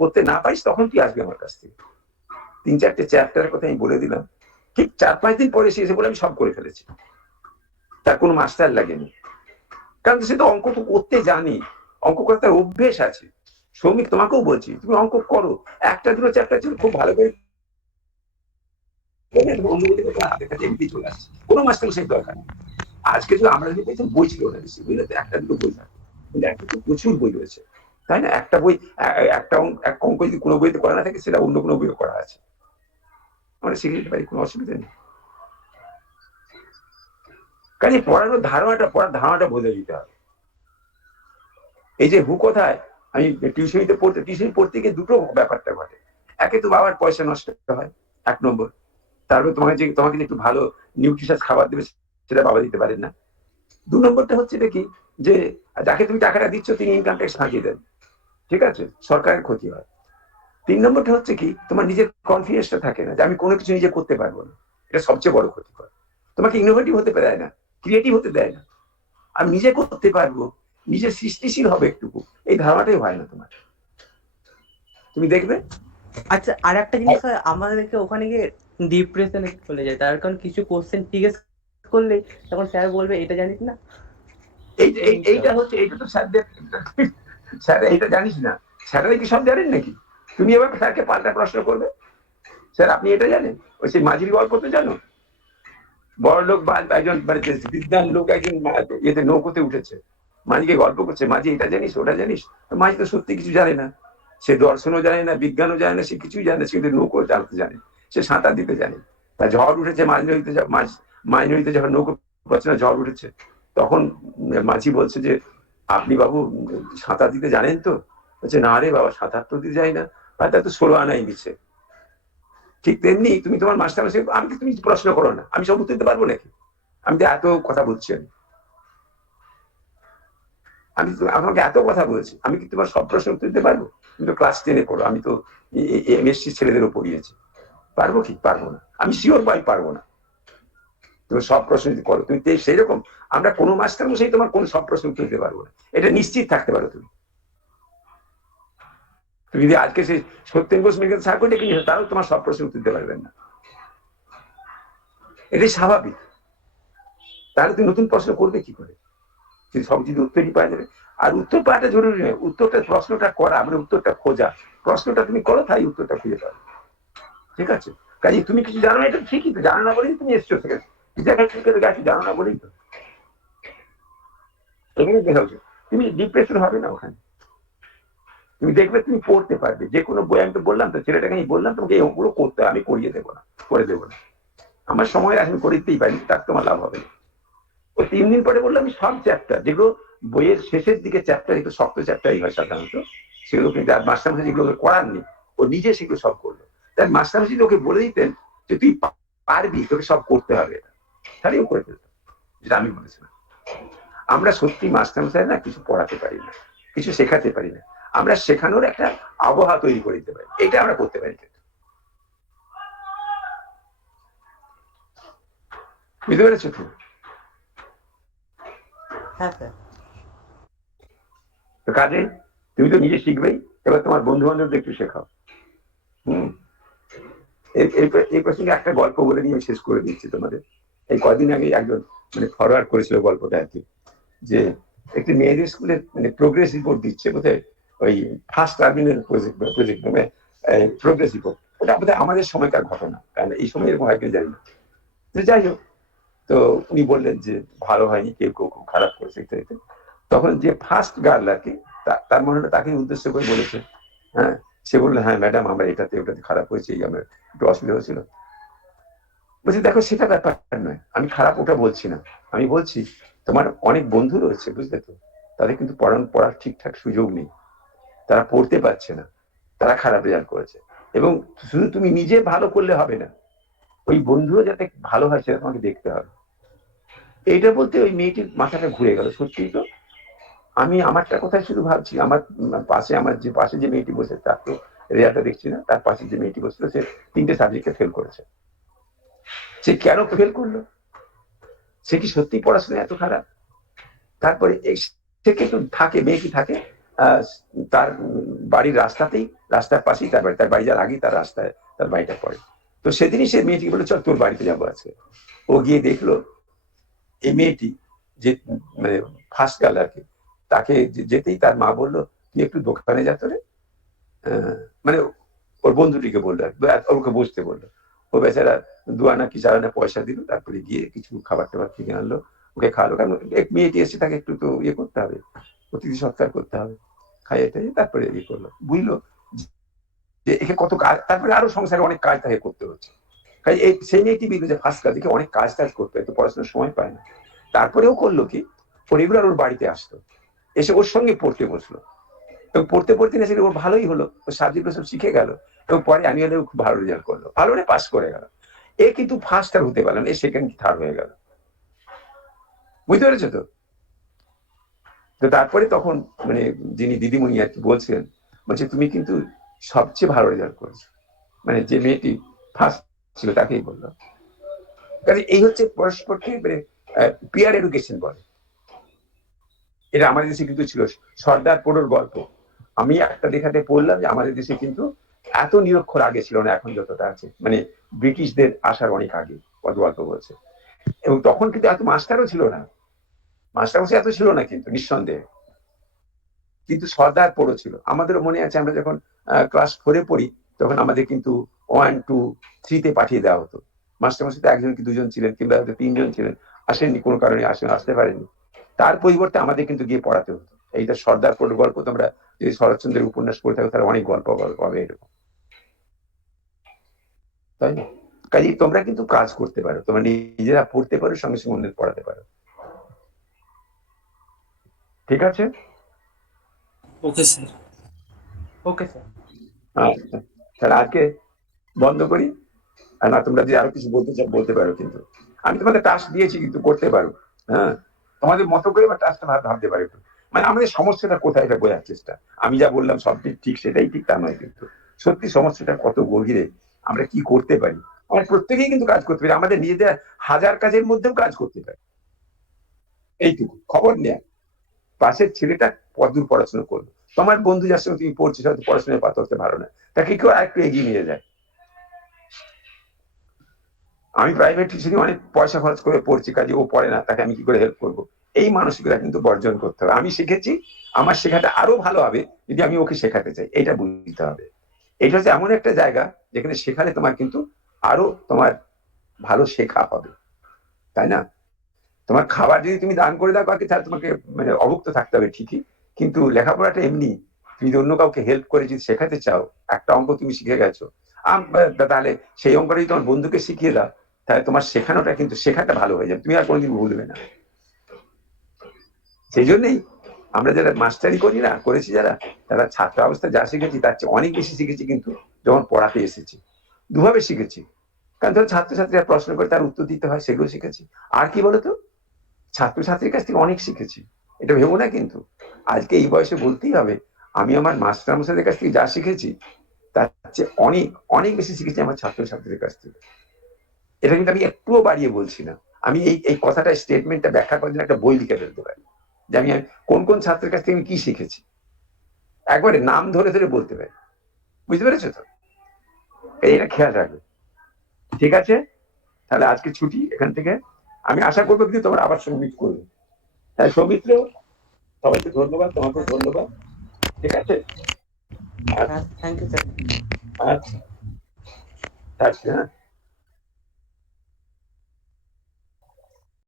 করতে না পারিস তখন তুই আসবি আমার কাছ থেকে। 3-4টে চ্যাপ্টারের কথা আমি বলে দিলাম, ঠিক 4-5 দিন পরে সে এসে বলে আমি সব করে ফেলেছি, তার কোনো মাস্টার লাগেনি, কারণ সে তো অঙ্ক তো করতে জানি, অঙ্ক করার তার অভ্যেস আছে। সৌমিক তোমাকেও বলছি, তুমি অঙ্ক করো, একটা দুটো চ্যাপ্টার ছিল খুব ভালো করে হাতের কাছে এমনিতেই চলে আসছে, কোনো মাস্টার সেই দরকার নেই। আজকে যদি আমরা যদি পেয়েছি বই ছিল না বেশি, বুঝলে, একটা দুটো বই থাকে, কিন্তু একটা তো প্রচুর বই রয়েছে, তাই না? একটা বই, একটা অঙ্ক যদি কোনো বইতে করা না থাকে সেটা অন্য কোনো বইও করা আছে, আমরা শিখে নিতে পারি, কোনো অসুবিধা নেই। কাজে পড়ার ধারণাটা বদলে দিতে হবে। এই যে কোথায় আমি টিউশনি পড়তে গিয়ে দুটো ব্যাপারটা ঘটে। একে তো বাবার পয়সা নষ্ট হয়, 1 নম্বর। তারপরে তোমাকে যে একটু ভালো নিউট্রিশাস খাবার দেবে সেটা বাবা দিতে পারেন না। 2 নম্বরটা হচ্ছে এটা কি, যে যাকে তুমি টাকাটা দিচ্ছ তিনি ইনকাম ট্যাক্স ফাঁকিয়ে দেন, ঠিক আছে, সরকারের ক্ষতি হয়। 3 নম্বরটা হচ্ছে কি, তোমার নিজের কনফিডেন্সটা থাকে না যে আমি কোনো কিছু নিজে করতে পারবো না, এটা সবচেয়ে বড় ক্ষতিকর। তোমাকে ইনোভেটিভ হতে দেয় না, ক্রিয়েটিভ হতে দেয় না। আমি নিজে করতে পারবো, নিজে সৃষ্টিশীল হবে একটুকু, এই ধারণাটাই হয় না তোমার, তুমি দেখবে। আচ্ছা, আর একটা জিনিস হয়, আমাদেরকে ওখানে গিয়ে ডিপ্রেশনে চলে যায়, তার কারণ কিছু কোশ্চেন জিজ্ঞেস করলে তখন স্যার বলবে এটা জানিস না। এইটা হচ্ছে, এইটা তো স্যারদের, স্যার এইটা জানিস না, স্যারেরা কি সব জানেন নাকি? তুমি এবার স্যারকে পাল্টা প্রশ্ন করবে, স্যার আপনি এটা জানেন, ওই সেই মাঝির গল্প তো জানো, বড় লোক বা একজন বিদ্যান লোক একজন ইয়েতে নৌকোতে উঠেছে, মাঝিকে গল্প করছে, মাঝি এটা জানিস ওটা জানিস, মাঝি তো সত্যি কিছু জানে না, সে দর্শনও জানে না, বিজ্ঞানও জানে না, সে কিছুই জানে না, সে কিন্তু নৌকো চালাতে জানে, সে সাঁতার দিতে জানে। তা ঝড় উঠেছে মাঝ নদীতে যখন নৌকো পাচ্ছে না, ঝড় উঠেছে, তখন মাঝি বলছে যে আপনি বাবু সাঁতার দিতে জানেন তো? বলছে না রে বাবা, সাঁতার তো দিতে যাই না, আর তা তো 16 আনাই দিচ্ছে। ঠিক তেমনি তুমি তোমার মাস্টার আমি তুমি প্রশ্ন করো না, আমি সব উত্তর দিতে পারবো নাকি? আমি তো এত কথা বলছি, আমি আপনাকে এত কথা বলছি, আমি কি তোমার সব প্রশ্ন উত্তর দিতে পারবো? তুমি তো ক্লাস 10-এ পড়ো, আমি তো এমএসসি ছেলেদেরও পড়িয়েছি, পারবো কি? পারবো না, আমি শিওর ভাই পারবো না। তুমি সব প্রশ্ন যদি করো, তুমি সেই রকম, আমরা কোনো মাস্টার মশাই তোমার কোন সব প্রশ্ন উত্তর দিতে পারবো না, এটা নিশ্চিত থাকতে পারো। তুমি তুমি যদি আজকে সেই সত্যেন ঘোষ মেডিকেল সার্কুল ডেকে নিয়ে তারও তোমার সব প্রশ্ন উত্তর দিতে পারবেন না, এটাই স্বাভাবিক। তাহলে তুমি নতুন প্রশ্ন করবে কি করে সব যদি উত্তরই পাওয়া যাবে? আর উত্তর পাওয়াটা জরুরি নয়, উত্তরটা প্রশ্নটা করা, মানে উত্তরটা খোঁজা, প্রশ্নটা তুমি করো, তাই উত্তরটা খুঁজে পাবে। ঠিক আছে, কাজে তুমি কিছু জানো না, এটা ঠিকই তো, জানো না বলেই তুমি এসছো সেখানে, জানো না বলেই তো এখানে দেখা হচ্ছে। তুমি ডিপ্রেশন হবে না ওখানে, তুমি দেখবে তুমি পড়তে পারবে যে কোনো বই। আমি তো বললাম তো, ছেলেটাকে আমি বললাম তোমাকে এগুলো করতে, আমি করিয়ে দেবো না, করে দেবো না, আমার সময় আছে, আমি করে দিতেই পারি, তার তোমার লাভ হবে না। ওই 3 দিন পরে বললাম আমি সব চ্যাপ্টার, যেগুলো বইয়ের শেষের দিকে চ্যাপ্টার, একটু শক্ত চ্যাপ্টারই হয় সাধারণত, সেগুলো কিন্তু আর মাস্টারমশাই যেগুলো করাননি, ও নিজে সেগুলো সব করলো। তাই মাস্টারমশাই ওকে বলে দিতেন যে তুই পারবি, তোকে সব করতে হবে, তাহলে ও করে ফেলত, যেটা আমি বলেছিলাম। আমরা সত্যি মাস্টারমশাই না কিছু পড়াতে পারি না, কিছু শেখাতে পারি না, আমরা শেখানোর একটা আবহাওয়া তৈরি করে দিতে পারি, এটা আমরা করতে পারি। বুঝতে পেরেছো তুমি? হ্যাঁ স্যার। তো কাজে তুমি তো নিজে শিখবেই, এবার তোমার বন্ধু বান্ধবদের একটু শেখাও। হম এই প্রসঙ্গে একটা গল্প বলে নিয়ে শেষ করে দিচ্ছি তোমাদের। এই কদিন আগে একজন মানে ফরওয়ার্ড করেছিল গল্পটা আর কি, যে একটি মেয়েদের স্কুলের মানে প্রোগ্রেস রিপোর্ট দিচ্ছে বোধহয়, ওই ফার্স্ট টার্মিনাল প্রজেক্ট মানে প্রোগ্রেস রিপোর্ট, ওটা বোধহয় আমাদের সময়কার ঘটনা, কারণ এই সময় এরকম হয় কেউ জানি না। যাই হোক, তো উনি বললেন যে ভালো হয়নি, কেউ কেউ খুব খারাপ করেছে ইত্যাদি। তখন যে ফার্স্ট গার্ল আর কি, তার মনে হয় তাকে উদ্দেশ্য করে বলেছে, হ্যাঁ, সে বললো হ্যাঁ ম্যাডাম আমরা এটাতে ওটাতে খারাপ হয়েছে, এই আমার একটু অসুবিধা হয়েছিল। বলছি দেখো সেটা ব্যাপার নয়, আমি খারাপ ওটা বলছি না, আমি বলছি তোমার অনেক বন্ধু রয়েছে বুঝলে তো, তাদের কিন্তু পড়ার ঠিকঠাক সুযোগ নেই, তারা পড়তে পারছে না, তারা খারাপ রেজাল্ট করেছে, এবং শুধু তুমি নিজে ভালো করলে হবে না, ওই বন্ধুও যাতে ভালো হয় সেটা তোমাকে দেখতে হবে। এইটা বলতে ওই মেয়েটির মাথাটা ঘুরে গেল, সত্যি তো। আমি আমারটা কোথায় শুধু ভাবছি, আমার পাশে আমার যে পাশে যে মেয়েটি বসে, তার তো রেজাল্টটা দেখছি না, তার পাশে যে মেয়েটি বসছিল সে 3টে সাবজেক্টে ফেল করেছে। সে কেন ফেল করলো? সে কি সত্যি পড়াশোনা এত খারাপ? তারপরে সে কিন্তু থাকে, মেয়েটি থাকে তার বাড়ির রাস্তার পাশেই তার বাড়ি, তার বাড়ি যার আগেই তার রাস্তায় তার বাড়িটা পড়ে। তো সেদিনই সে মেয়েটিকে বলে চল তোর বাড়িতে যাবো আছে। ও গিয়ে দেখলো এই মেয়েটি যে মানে ফার্স্ট গার্ল আর কি, তাকে যেতেই তার মা বললো তুই একটু দোকানে যা তোরে, মানে ওর বন্ধুটিকে বললো, ওকে বসতে বললো। ও বেচারা 2 আনা কি 4 আনা পয়সা দিল, তারপরে গিয়ে কিছু খাবার টাবার কিনে আনলো, ওকে খাওয়ালো, কারণ এক মেয়েটি এসে তাকে একটু তো ইয়ে করতে হবে, অতিথি সৎকার করতে হবে, খাইয়ে টাইয়ে তারপরে ইয়ে করলো, বুঝলো যে একে কত কাজ, তারপরে আরো সংসারে অনেক কাজ তাকে করতে হচ্ছে। এই সেই মেয়েটি বুঝলো যে ফার্স্ট ক্লাস অনেক কাজ করতে হয়, তো পড়াশোনার সময় পায় না। তারপরেও করলো কি, ও রেগুলার ওর বাড়িতে আসতো, এসে ওর সঙ্গে পড়তে বসলো, এবং পড়তে পড়তে না সেটা ওর ভালোই হলো, ও সাবজেক্ট সব শিখে গেল, এবং পরে অ্যানুয়ালেও খুব ভালো রেজাল্ট করলো, ভালো মানে পাস করে গেল। এ কিন্তু ফার্স্ট আর হতে পারলো না, এ সেকেন্ড থার্ড হয়ে গেল। বুঝতে পেরেছো তো? তো তারপরে তখন মানে যিনি দিদিমণি আর কি বলছিলেন, বলছে তুমি কিন্তু সবচেয়ে ভালো রেজাল্ট করেছো, মানে যে মেয়েটি ফার্স্ট ছিল তাকেই বললো। কাজে এই হচ্ছে পরস্পরকে মানে পিয়ার এডুকেশন বলে। এটা আমাদের দেশে কিন্তু ছিল, সর্দার পোড়োর গল্প আমি একটা দেখাতে পড়লাম যে আমাদের দেশে কিন্তু এত নিরক্ষর আগে ছিল না এখন যতটা আছে, মানে ব্রিটিশদের আসার অনেক আগে, কত গল্প বলছে। এবং তখন কিন্তু এত মাস্টারও ছিল না, মাস্টার এত ছিল না কিন্তু নিঃসন্দেহে, কিন্তু সর্দার পোড়ো ছিল। আমাদেরও মনে আছে আমরা যখন ক্লাস 4-এ পড়ি, তখন আমাদের কিন্তু 1, 2, 3-তে পাঠিয়ে দেওয়া হতো। মাস্টারমশাই তো 1 জন কি 2 জন ছিলেন, কিংবা 3 জন ছিলেন, আসেননি কোনো কারণে, আসতে পারেননি, তার পরিবর্তে আমাদের কিন্তু গিয়ে পড়াতে হতো। এইটা সর্দার পোড়োর গল্প, তোমরা যদি শরৎচন্দ্রের উপন্যাস পড়ে থাকো তাহলে অনেক গল্প পাবে এরকম, তাই না? কাজে তোমরা কিন্তু কাজ করতে পারো, তোমরা নিজেরা পড়তে পারো, সঙ্গে সঙ্গে অন্যদের পড়াতে পারো। ঠিক আছে? Okay sir. Okay sir. আচ্ছা, তাহলে আজকে বন্ধ করি। আর না, তোমরা যদি আরো কিছু বলতে চাও বলতে পারো, কিন্তু আমি তোমাদের টাস্ক দিয়েছি, কিন্তু করতে পারো। হ্যাঁ, তোমাদের মতো করে বা টাস্কটা ভাবতে পারো একটু। মানে আমাদের সমস্যাটা কোথায়, এটা বোঝার চেষ্টা। আমি যা বললাম সব ঠিক সেটাই ঠিক তা নয়, কিন্তু সত্যি সমস্যাটা কত গভীরে, আমরা কি করতে পারি। আমরা প্রত্যেকেই কিন্তু কাজ করতে পারি, আমাদের নিজেদের হাজার কাজের মধ্যেও কাজ করতে পারি। এইটুকু খবর নেয়া, পাশের ছেলেটা কতদূর পড়াশোনা করলো, তোমার বন্ধু যার সঙ্গে তুমি পড়ছিস হয়তো পড়াশোনায় পাতা হতে পারো না, তাকে কেউ আরেকটু এগিয়ে নিয়ে যায়। আমি প্রাইভেট টিউশনে অনেক পয়সা খরচ করে পড়ছি, কাজে ও পড়ে না, তাকে আমি কি করে হেল্প করবো, এই মানসিকতা কিন্তু বর্জন করতে হবে। আমি শিখেছি, আমার শেখাটা আরো ভালো হবে যদি আমি ওকে শেখাতে চাই, এটা বুঝতে হবে। এটা হচ্ছে এমন একটা জায়গা যেখানে শেখালে তোমার কিন্তু আরো তোমার ভালো শেখা হবে, তাই না? তোমার খাবার যদি তুমি দান করে দাও কাউকে, তাহলে তোমাকে মানে অভুক্ত থাকতে হবে ঠিকই, কিন্তু লেখাপড়াটা এমনি, তুমি যদি অন্য কাউকে হেল্প করে যদি শেখাতে চাও, একটা অঙ্ক তুমি শিখে গেছো, তাহলে সেই অঙ্কটা যদি তোমার বন্ধুকে শিখিয়ে দাও, তাহলে তোমার শেখানোটা কিন্তু শেখাটা ভালো হয়ে যাবে, তুমি আর কোনোদিন ভুলবে না। সেই জন্যই আমরা যারা মাস্টারি করি না, করেছি যারা, তারা ছাত্র অবস্থায় যা শিখেছি তার চেয়ে অনেক বেশি শিখেছি কিন্তু যখন পড়াতে এসেছি। দুভাবে শিখেছি, কারণ ধরো ছাত্রছাত্রীরা প্রশ্ন করে তার উত্তর দিতে হয়, সেগুলো শিখেছি। আর কি বলতো, ছাত্রছাত্রীর কাছ থেকে অনেক শিখেছি, এটা ভেবো না কিন্তু। আজকে এই বয়সে বলতেই হবে, আমি আমার মাস্টার মশাইদের কাছ থেকে যা শিখেছি তার চেয়ে অনেক অনেক বেশি শিখেছি আমার ছাত্রছাত্রীদের কাছ থেকে। এটা কিন্তু আমি একটুও বাড়িয়ে বলছি না, আমি এই এই কথাটা স্টেটমেন্টটা ব্যাখ্যা করার জন্য একটা বই লিখে ফেলতে পারি, যে আমি কোন কোন ছাত্রের কাছ থেকে আমি কি শিখেছি, একবারে নাম ধরে ধরে বলতে পারি। বুঝতে পেরেছো তো? এটা খেয়াল রাখবে, ঠিক আছে? তাহলে আজকে ছুটি এখান থেকে, আমি আশা করবো কিন্তু তোমরা আবার সঙ্গীত করবে। হ্যাঁ সৌমিত্র, সবাইকে ধন্যবাদ, তোমাকে ধন্যবাদ, ঠিক আছে? হ্যাঁ, থ্যাংক ইউ স্যার। আচ্ছা, আচ্ছা, হ্যাঁ।